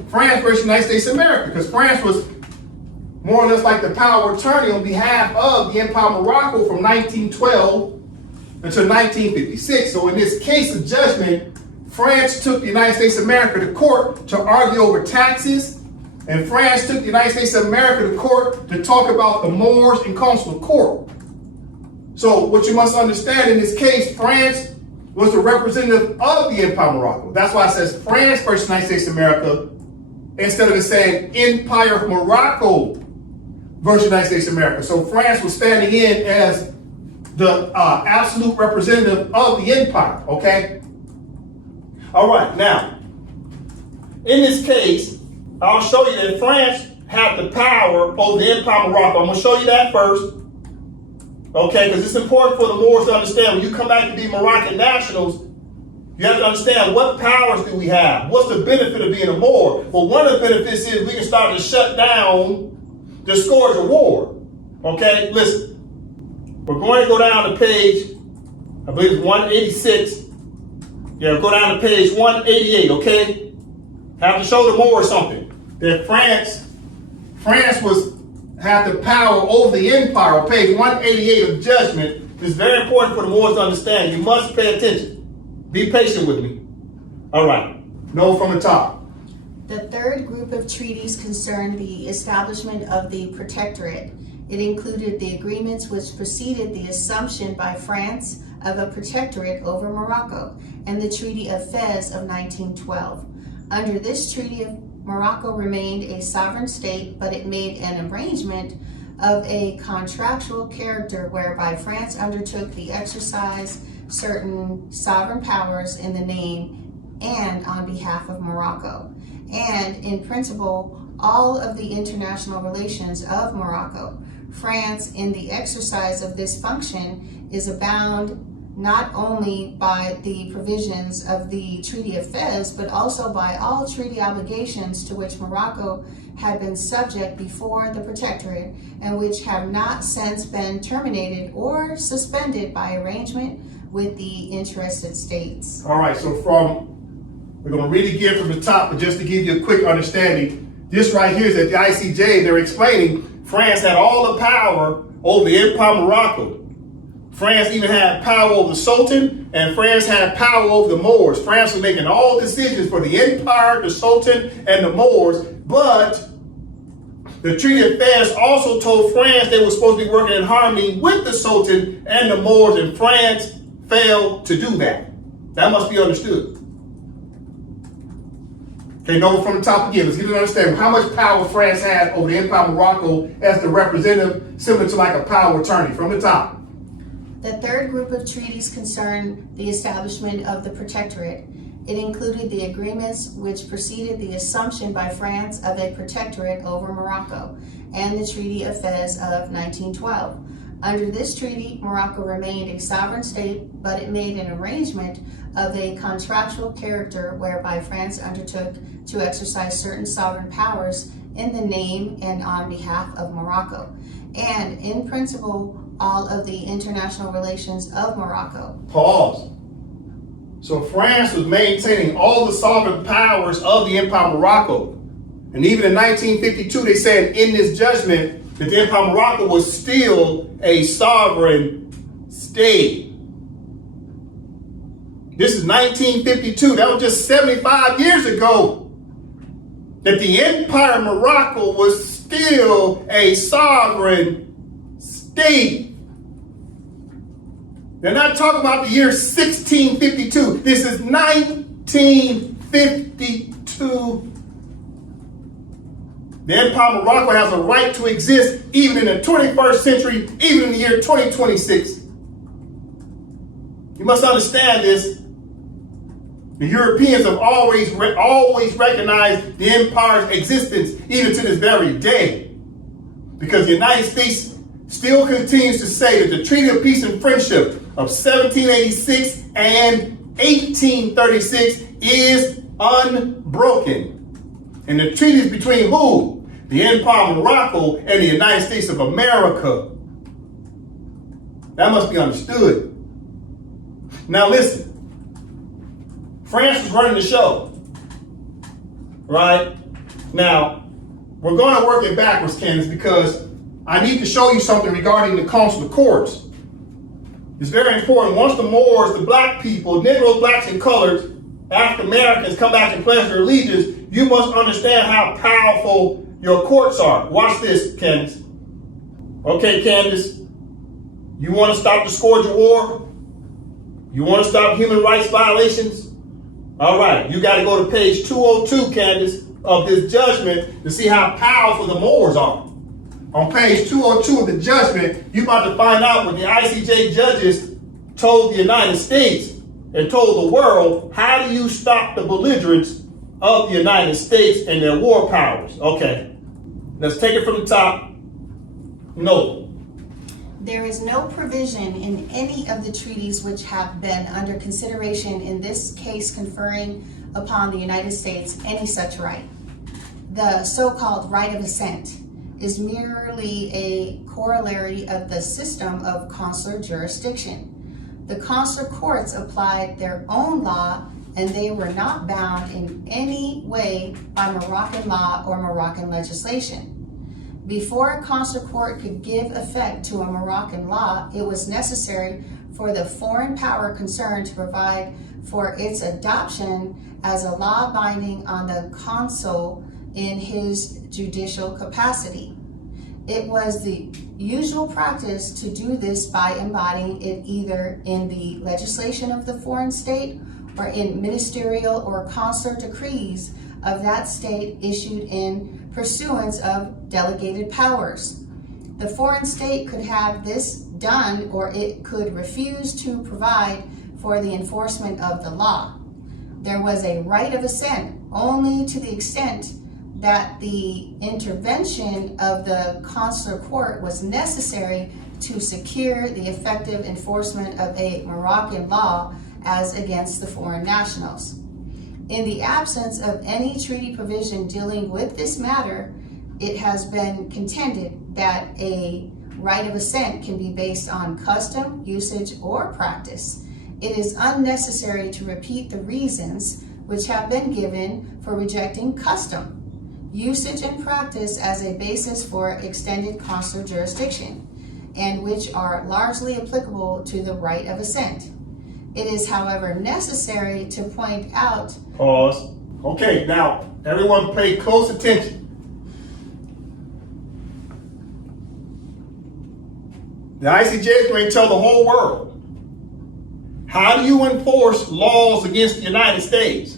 France versus the United States of America, because France was more or less like the power of attorney on behalf of the Empire of Morocco from 1912 until 1956. So in this case of judgment, France took the United States of America to court to argue over taxes, and France took the United States of America to court to talk about the Moors and Consular court. So what you must understand in this case, France was the representative of the Empire of Morocco. That's why it says France versus United States of America instead of it saying Empire of Morocco versus United States of America. So France was standing in as the absolute representative of the empire, okay? All right, now, in this case, I'll show you that France had the power over the Empire of Morocco. I'm going to show you that first, okay, because it's important for the Moors to understand when you come back to be Moroccan nationals, you have to understand what powers do we have? What's the benefit of being a Moor? Well, one of the benefits is we can start to shut down the scourge of war, okay? Listen, we're going to go down to page, I believe it's 186. Yeah, go down to page 188, okay? Have to show the Moors something. That France had the power over the empire. On page 188 of judgment, it's very important for the Moors to understand. You must pay attention. Be patient with me. All right. No from the top. The third group of treaties concerned the establishment of the protectorate. It included the agreements which preceded the assumption by France of a protectorate over Morocco and the Treaty of Fez of 1912. Under this treaty, Morocco remained a sovereign state, but it made an arrangement of a contractual character whereby France undertook the exercise certain sovereign powers in the name and on behalf of Morocco. And in principle, all of the international relations of Morocco. France, in the exercise of this function, is bound not only by the provisions of the Treaty of Fez, but also by all treaty obligations to which Morocco had been subject before the protectorate, and which have not since been terminated or suspended by arrangement with the interested states. All right, so we're going to read again from the top, but just to give you a quick understanding, this right here is at the ICJ, they're explaining France had all the power over the Empire of Morocco. France even had power over the Sultan, and France had power over the Moors. France was making all decisions for the Empire, the Sultan, and the Moors, but the Treaty of Fez also told France they were supposed to be working in harmony with the Sultan and the Moors, and France failed to do that. That must be understood. Okay, no, from the top again, let's get an understanding. How much power France had over the Empire of Morocco as the representative, similar to like a power attorney, from the top. The third group of treaties concerned the establishment of the protectorate. It included the agreements which preceded the assumption by France of a protectorate over Morocco and the Treaty of Fez of 1912. Under this treaty, Morocco remained a sovereign state, but it made an arrangement of a contractual character whereby France undertook to exercise certain sovereign powers in the name and on behalf of Morocco, and in principle, all of the international relations of Morocco. Pause. So France was maintaining all the sovereign powers of the Empire of Morocco. And even in 1952, they said in this judgment that the Empire of Morocco was still a sovereign state. This is 1952. That was just 75 years ago. That the Empire of Morocco was still a sovereign state. They're not talking about the year 1652. This is 1952. The Empire of Morocco has a right to exist even in the 21st century, even in the year 2026. You must understand this. The Europeans have always recognized the empire's existence, even to this very day. Because the United States still continues to say that the Treaty of Peace and Friendship of 1786 and 1836 is unbroken. And the treaties between who? The Empire of Morocco and the United States of America. That must be understood. Now listen. France was running the show. Right? Now, We're going to work it backwards, Candace, because I need to show you something regarding the consular courts. It's very important. Once the Moors, the black people, Negroes, blacks, and colors, African Americans come back and pledge their allegiance, you must understand how powerful your courts are. Watch this, Candace. Okay, Candace, you want to stop the scourge of war? You want to stop human rights violations? All right, you got to go to page 202, Candace, of this judgment to see how powerful the Moors are. On page 202 of the judgment, you're about to find out what the ICJ judges told the United States and told the world, how do you stop the belligerents of the United States and their war powers? Okay, let's take it from the top. No. There is no provision in any of the treaties which have been under consideration in this case conferring upon the United States any such right. The so-called right of assent is merely a corollary of the system of consular jurisdiction. The consular courts applied their own law, and they were not bound in any way by Moroccan law or Moroccan legislation. Before a consular court could give effect to a Moroccan law, it was necessary for the foreign power concerned to provide for its adoption as a law binding on the consul in his judicial capacity. It was the usual practice to do this by embodying it either in the legislation of the foreign state or in ministerial or consular decrees of that state issued in pursuance of delegated powers. The foreign state could have this done, or it could refuse to provide for the enforcement of the law. There was a right of assent only to the extent that the intervention of the consular court was necessary to secure the effective enforcement of a Moroccan law as against the foreign nationals. In the absence of any treaty provision dealing with this matter, it has been contended that a right of assent can be based on custom, usage, or practice. It is unnecessary to repeat the reasons which have been given for rejecting custom, usage, and practice as a basis for extended consular jurisdiction, and which are largely applicable to the right of assent. It is, however, necessary to point out... Pause. Okay, now, everyone pay close attention. The ICJ is going to tell the whole world, how do you enforce laws against the United States?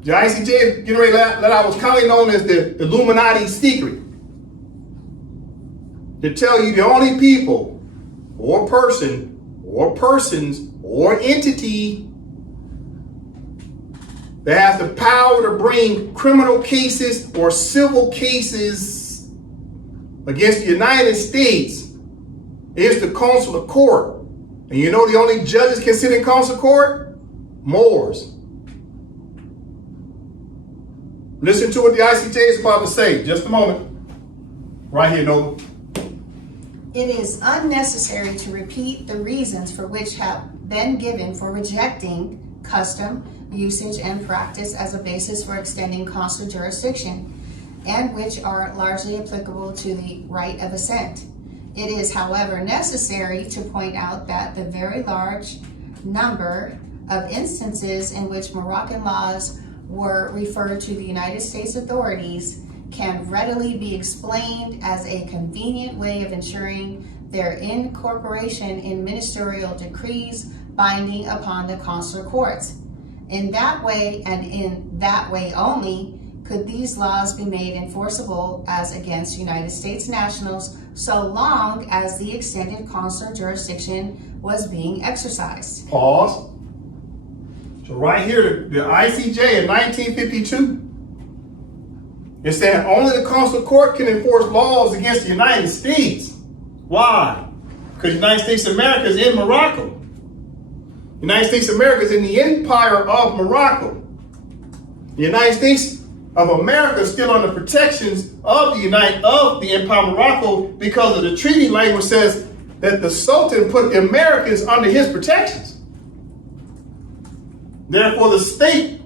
The ICJ is getting ready to let out what's commonly known as the Illuminati secret. To tell you the only people or person or persons or entity that has the power to bring criminal cases or civil cases against the United States is the consular court. And you know the only judges can sit in consular court? Moors. Listen to what the ICJ is about to say. Just a moment. Right here, Nova. It is unnecessary to repeat the reasons for which have been given for rejecting custom, usage, and practice as a basis for extending consular jurisdiction, and which are largely applicable to the right of assent. It is, however, necessary to point out that the very large number of instances in which Moroccan laws were referred to the United States authorities can readily be explained as a convenient way of ensuring their incorporation in ministerial decrees binding upon the consular courts. In that way, and in that way only, could these laws be made enforceable as against United States nationals so long as the extended consular jurisdiction was being exercised. Pause. So right here, the ICJ in 1952, it said only the consular court can enforce laws against the United States. Why? Because the United States of America is in Morocco. The United States of America is in the Empire of Morocco. The United States of America is still under protections of the Empire of Morocco because of the treaty language says that the Sultan put the Americans under his protections. Therefore, the state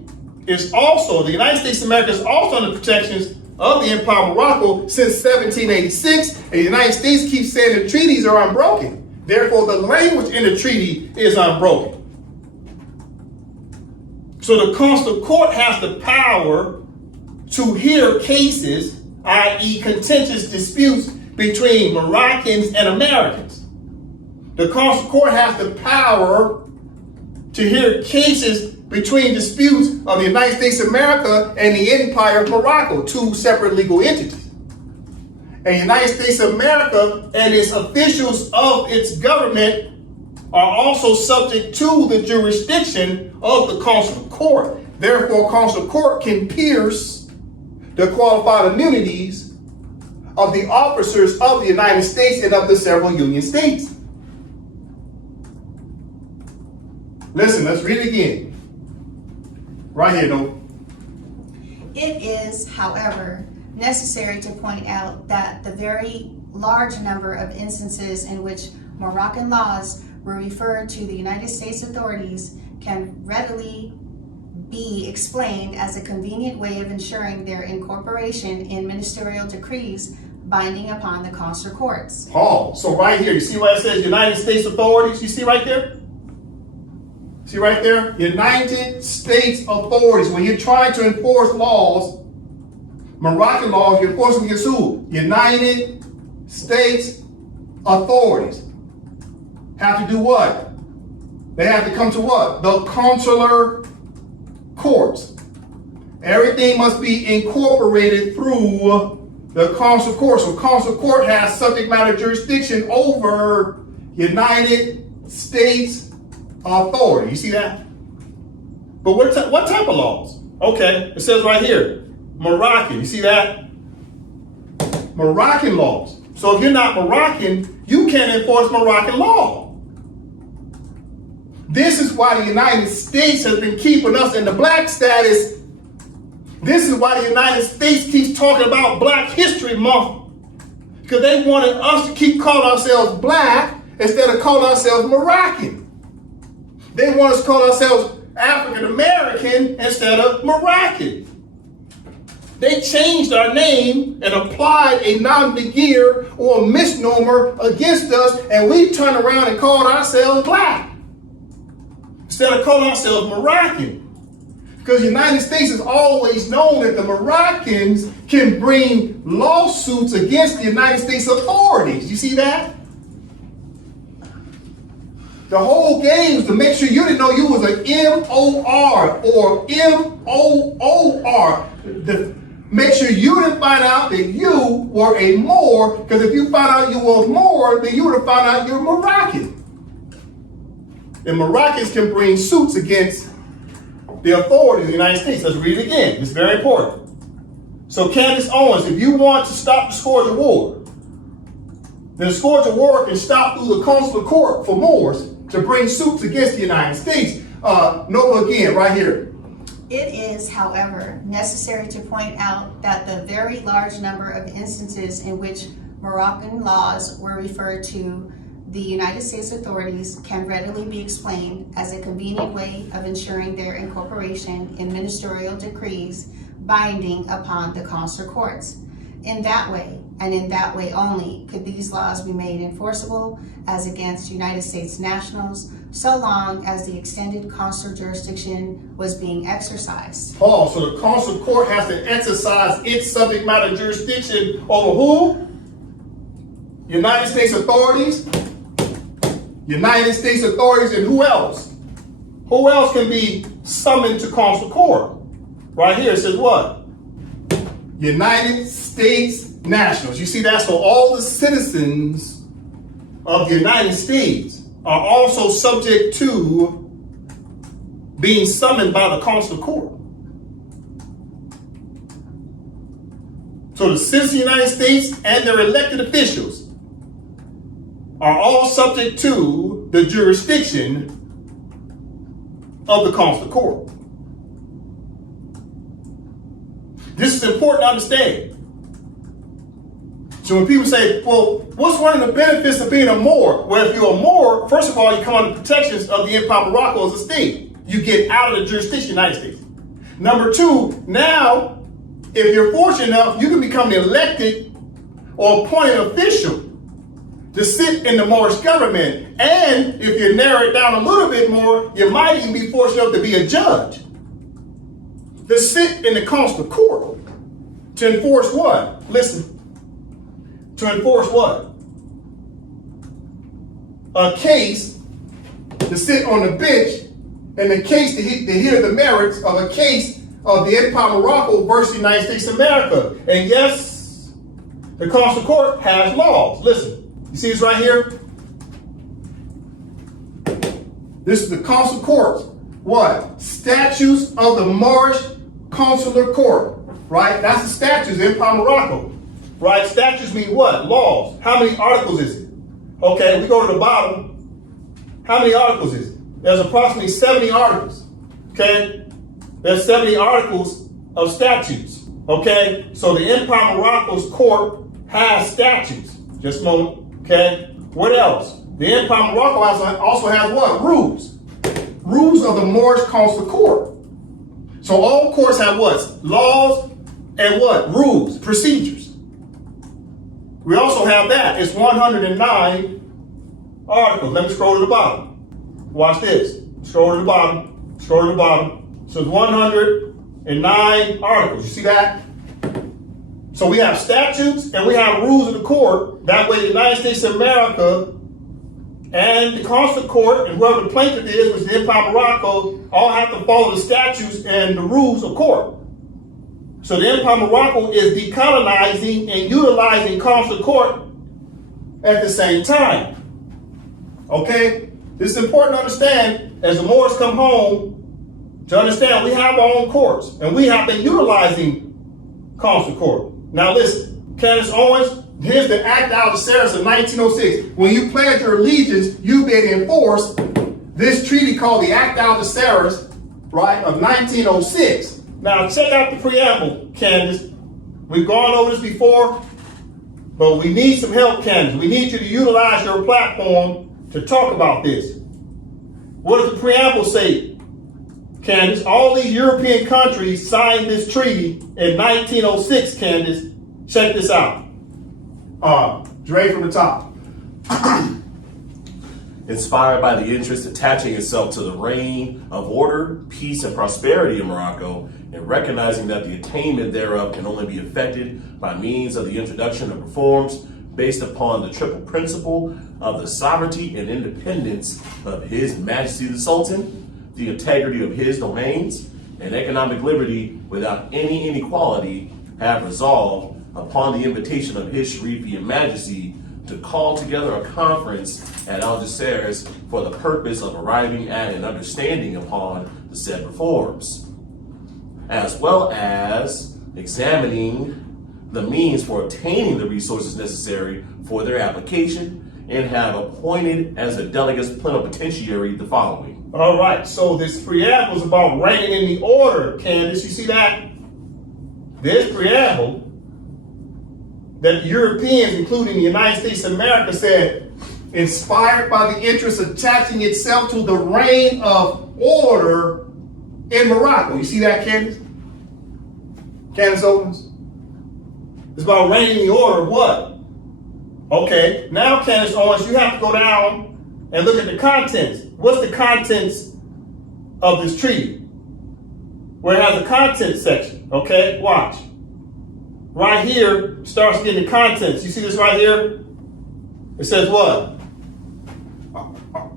is also, the United States of America is also under protections of the Empire of Morocco since 1786, and the United States keeps saying the treaties are unbroken. Therefore, the language in the treaty is unbroken. So the Consular Court has the power to hear cases, i.e. contentious disputes between Moroccans and Americans. The Consular Court has the power to hear cases between disputes of the United States of America and the Empire of Morocco, two separate legal entities. And the United States of America and its officials of its government are also subject to the jurisdiction of the Consular Court. Therefore, Consular Court can pierce the qualified immunities of the officers of the United States and of the several Union states. Listen, let's read it again. Right here, though. It is, however, necessary to point out that the very large number of instances in which Moroccan laws were referred to the United States authorities can readily be explained as a convenient way of ensuring their incorporation in ministerial decrees binding upon the consular courts. Paul, so right here, you see where it says United States authorities? You see right there? See right there? United States authorities. When you're trying to enforce laws, Moroccan laws, you're enforcing against who? United States authorities. Have to do what? They have to come to what? The consular courts. Everything must be incorporated through the consular court. So consular court has subject matter jurisdiction over United States authority. You see that? But what type of laws? Okay, it says right here, Moroccan. You see that? Moroccan laws. So if you're not Moroccan, you can't enforce Moroccan law. This is why the United States has been keeping us in the black status. This is why the United States keeps talking about Black History Month. Because they wanted us to keep calling ourselves black instead of calling ourselves Moroccan. They want us to call ourselves African American instead of Moroccan. They changed our name and applied a nom de guerre or a misnomer against us, and we turned around and called ourselves black instead of calling ourselves Moroccan. Because the United States has always known that the Moroccans can bring lawsuits against the United States authorities. You see that? The whole game was to make sure you didn't know you was an M-O-R or M-O-O-R. Make sure you didn't find out that you were a Moor, because if you found out you were a Moor, then you would have found out you're Moroccan. And Moroccans can bring suits against the authorities of the United States. Let's read it again. It's very important. So Candace Owens, if you want to stop the scourge of war, then the scourge of war can stop through the consular court for Moors to bring suits against the United States. Nova again, right here. It is, however, necessary to point out that the very large number of instances in which Moroccan laws were referred to the United States authorities can readily be explained as a convenient way of ensuring their incorporation in ministerial decrees binding upon the consular courts. In that way, and in that way only, could these laws be made enforceable as against United States nationals, so long as the extended consular jurisdiction was being exercised. Paul, so the consular court has to exercise its subject matter jurisdiction over who? United States authorities. United States authorities, and who else? Who else can be summoned to consular court? Right here it says what? United States nationals. You see that? So all the citizens of the United States are also subject to being summoned by the consular court. So the citizens of the United States and their elected officials are all subject to the jurisdiction of the consular court. This is important to understand. So when people say, well, what's one of the benefits of being a Moor? Well, if you're a Moor, first of all, you come under protections of the Empire of Morocco as a state. You get out of the jurisdiction of the United States. Number two, now, if you're fortunate enough, you can become the elected or appointed official to sit in the Moorish government. And if you narrow it down a little bit more, you might even be fortunate enough to be a judge. To sit in the consular court. To enforce what? Listen. To enforce what? A case, to sit on the bench, and a case to hear the merits of a case of the Empire of Morocco versus the United States of America. And yes, the consular court has laws. Listen, you see this right here? This is the consular court. What? Statutes of the Moorish Consular Court. Right? That's the statutes of Empire of Morocco. Right? Statutes mean what? Laws. How many articles is it? Okay, we go to the bottom. How many articles is it? There's approximately 70 articles. Okay? There's 70 articles of statutes. Okay? So the Empire of Morocco's court has statutes. Just a moment. Okay? What else? The Empire of Morocco also has what? Rules. Rules of the Moorish Consular Court. So all courts have what? Laws and what? Rules, procedures. We also have that. It's 109 articles. Let me scroll to the bottom. Watch this. Scroll to the bottom. Scroll to the bottom. So it's 109 articles. You see that? So we have statutes and we have rules of the court. That way the United States of America and the consular court and whoever the plaintiff is, which is the Empire of Morocco, all have to follow the statutes and the rules of court. So the Empire of Morocco is decolonizing and utilizing consular court at the same time. Okay? This is important to understand as the Moors come home to understand we have our own courts and we have been utilizing consular court. Now listen, Candace Owens, here's the Act of Algeciras of 1906. When you pledge your allegiance, you've been enforced this treaty called the Act of Algeciras, right, of 1906. Now check out the preamble, Candace. We've gone over this before, but we need some help, Candace. We need you to utilize your platform to talk about this. What does the preamble say, Candace? All these European countries signed this treaty in 1906, Candace. Check this out. Dre from the top. Inspired by the interest attaching itself to the reign of order, peace, and prosperity in Morocco, and recognizing that the attainment thereof can only be effected by means of the introduction of reforms based upon the triple principle of the sovereignty and independence of His Majesty the Sultan, the integrity of his domains, and economic liberty without any inequality, have resolved upon the invitation of His Sharifian Majesty to call together a conference at Algeciras for the purpose of arriving at an understanding upon the said reforms, as well as examining the means for obtaining the resources necessary for their application, and have appointed as a delegates plenipotentiary the following. All right, so this preamble is about reigning in the order, Candace. You see that? This preamble that the Europeans, including the United States of America, said, inspired by the interest attaching itself to the reign of order in Morocco. You see that, Candace? Candace Owens? It's about reigning the order of what? Okay, now Candace Owens, you have to go down and look at the contents. What's the contents of this treaty? Where it has a contents section, okay? Watch. Right here starts getting the contents. You see this right here? It says what?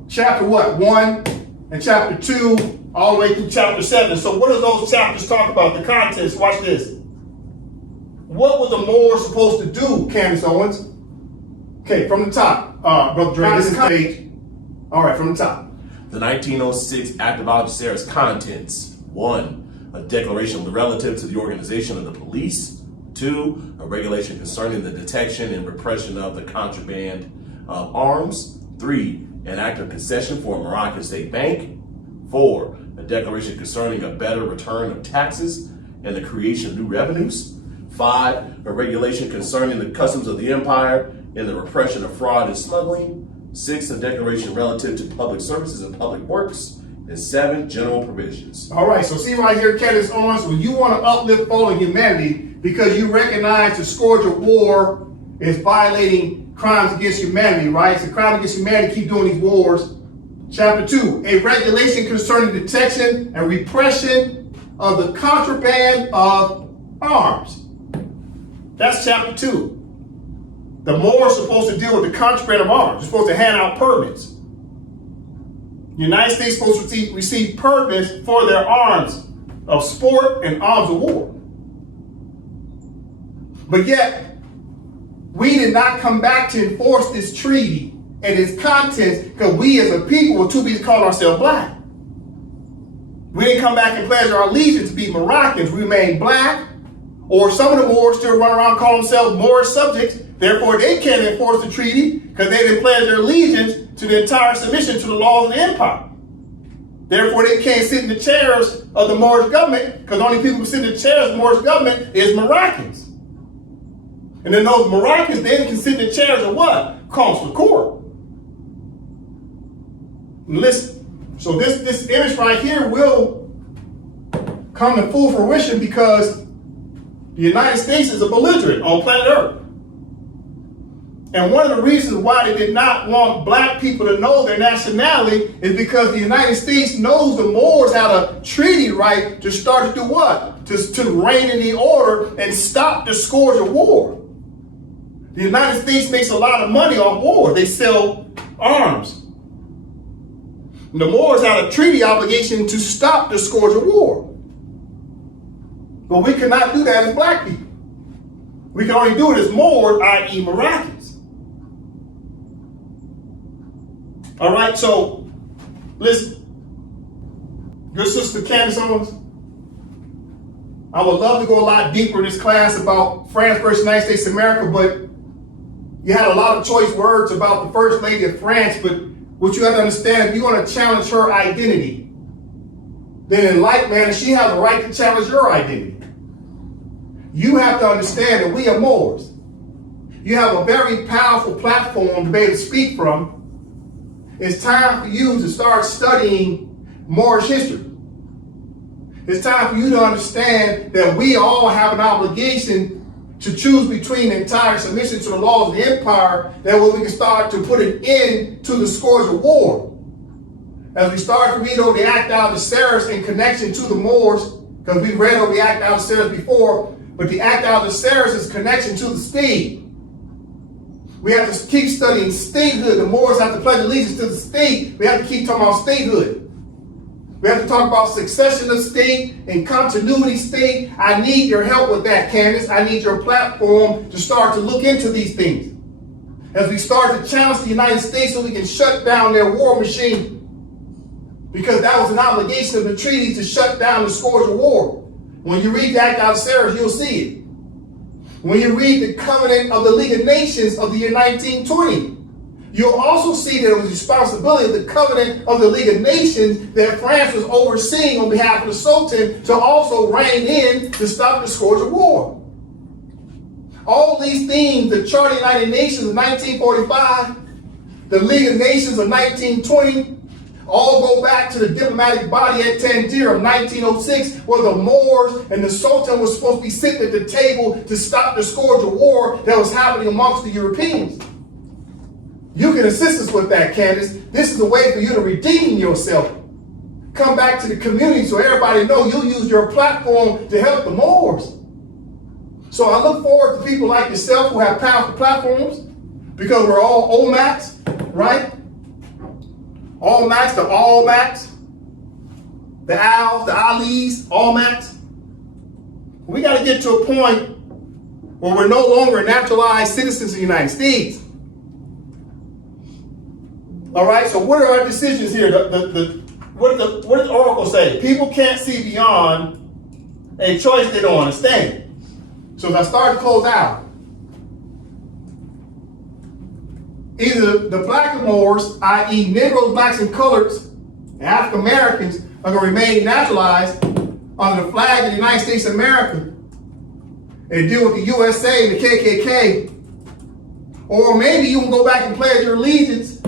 Chapter what? 1 and chapter 2 all the way through chapter 7. So what do those chapters talk about? The contents. Watch this. What was the Moors supposed to do, Candace Owens? Okay, from the top. Brother Dre, this is page. All right, from the top. The 1906 Act of Algeciras contents. 1. A declaration relative to the organization of the police. 2. A regulation concerning the detection and repression of the contraband of arms. 3. An act of concession for a Moroccan state bank. 4. A declaration concerning a better return of taxes and the creation of new revenues. 5. A regulation concerning the customs of the empire and the repression of fraud and smuggling. 6. A declaration relative to public services and public works. and 7 general provisions. All right, so see right here, Candace Owens, when you want to uplift fallen humanity because you recognize the scourge of war is violating crimes against humanity, right? It's a crime against humanity to keep doing these wars. Chapter 2, a regulation concerning detection and repression of the contraband of arms. That's chapter 2. The Moors are supposed to deal with the contraband of arms. They're supposed to hand out permits. The United States is supposed to receive permits for their arms of sport and arms of war. But yet, we did not come back to enforce this treaty and its contents because we as a people were too busy calling ourselves black. We didn't come back and pledge our allegiance to be Moroccans. We remained black, or some of the Moors still run around calling themselves Moorish subjects. Therefore, they can't enforce the treaty because they didn't pledge their allegiance to the entire submission to the laws of the empire. Therefore, they can't sit in the chairs of the Moorish government because the only people who sit in the chairs of the Moorish government is Moroccans. And then those Moroccans then can sit in the chairs of what? Consular court. Listen, so this image right here will come to full fruition because the United States is a belligerent on planet Earth. And one of the reasons why they did not want black people to know their nationality is because the United States knows the Moors had a treaty right to start to do what? To reign in the order and stop the scourge of war. The United States makes a lot of money off war. They sell arms. And the Moors had a treaty obligation to stop the scourge of war. But we cannot do that as black people. We can only do it as Moors, i.e. Moroccans. All right, so listen. Good sister Candace Owens, I would love to go a lot deeper in this class about France versus United States of America, but you had a lot of choice words about the First Lady of France, but what you have to understand, if you want to challenge her identity, then in like manner, she has a right to challenge your identity. You have to understand that we are Moors. You have a very powerful platform to be able to speak from. It's time for you to start studying Moorish history. It's time for you to understand that we all have an obligation to choose between entire submission to the laws of the empire, that way we can start to put an end to the scourge of war. As we start to read over the Act of Ceres in connection to the Moors, because we've read over the Act of Ceres before, but the Act of Ceres is connection to the state. We have to keep studying statehood. The Moors have to pledge allegiance to the state. We have to keep talking about statehood. We have to talk about succession of state and continuity state. I need your help with that, Candace. I need your platform to start to look into these things. As we start to challenge the United States so we can shut down their war machine. Because that was an obligation of the treaties to shut down the scourge of war. When you read the Act of Ceres, you'll see it. When you read the Covenant of the League of Nations of the year 1920, you'll also see that it was the responsibility of the Covenant of the League of Nations that France was overseeing on behalf of the Sultan to also rein in to stop the scourge of war. All these themes, the Charter of the United Nations of 1945, the League of Nations of 1920, all go back to the diplomatic body at Tangier of 1906, where the Moors and the Sultan were supposed to be sitting at the table to stop the scourge of war that was happening amongst the Europeans. You can assist us with that, Candace. This is a way for you to redeem yourself. Come back to the community so everybody knows you'll use your platform to help the Moors. So I look forward to people like yourself who have powerful platforms, because we're all OMACs, right? All Macs, the All Macs, the Owls, the Alis, All Macs. We got to get to a point where we're no longer naturalized citizens of the United States. All right, so what are our decisions here? What does the Oracle say? People can't see beyond a choice they don't understand. So as I start to close out, either the black Moors, i.e. Negroes, blacks, and coloreds, and African Americans are going to remain naturalized under the flag of the United States of America and deal with the USA and the KKK. Or maybe you can go back and pledge your allegiance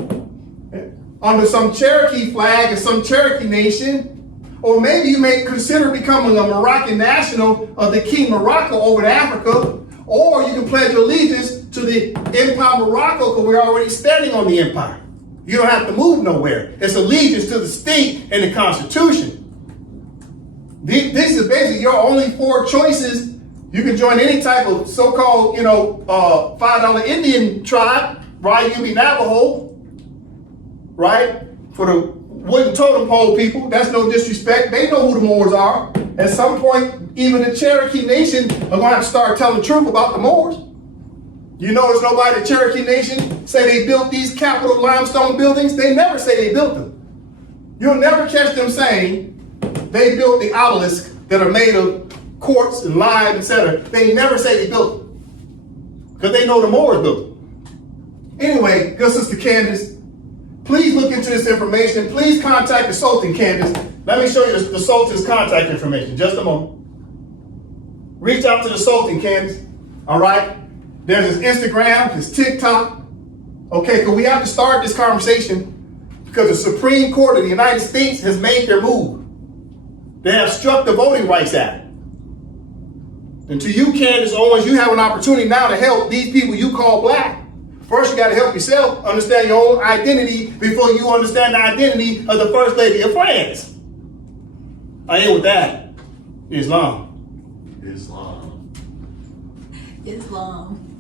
under some Cherokee flag and some Cherokee nation, or maybe you may consider becoming a Moroccan national of the King Morocco over in Africa, or you can pledge allegiance to the Empire of Morocco because we're already standing on the empire. You don't have to move nowhere. It's allegiance to the state and the Constitution. This is basically your only four choices. You can join any type of so-called, $5 Indian tribe, right? You can be Navajo, right? For the wooden totem pole people, that's no disrespect. They know who the Moors are. At some point, even the Cherokee Nation are going to have to start telling the truth about the Moors. You notice nobody in the Cherokee Nation say they built these Capitol limestone buildings. They never say they built them. You'll never catch them saying they built the obelisks that are made of quartz and lime, etc. They never say they built them because they know the Moors built them. Anyway, good Sister Candace, please look into this information. Please contact the Sultan, Candace. Let me show you the Sultan's contact information. Just a moment. Reach out to the Sultan, Candace. All right? There's his Instagram, his TikTok. Okay, because we have to start this conversation because the Supreme Court of the United States has made their move. They have struck the Voting Rights Act. And to you, Candace Owens, you have an opportunity now to help these people you call black. First, you got to help yourself understand your own identity before you understand the identity of the First Lady of France. I end with that. Islam. Islam. Islam.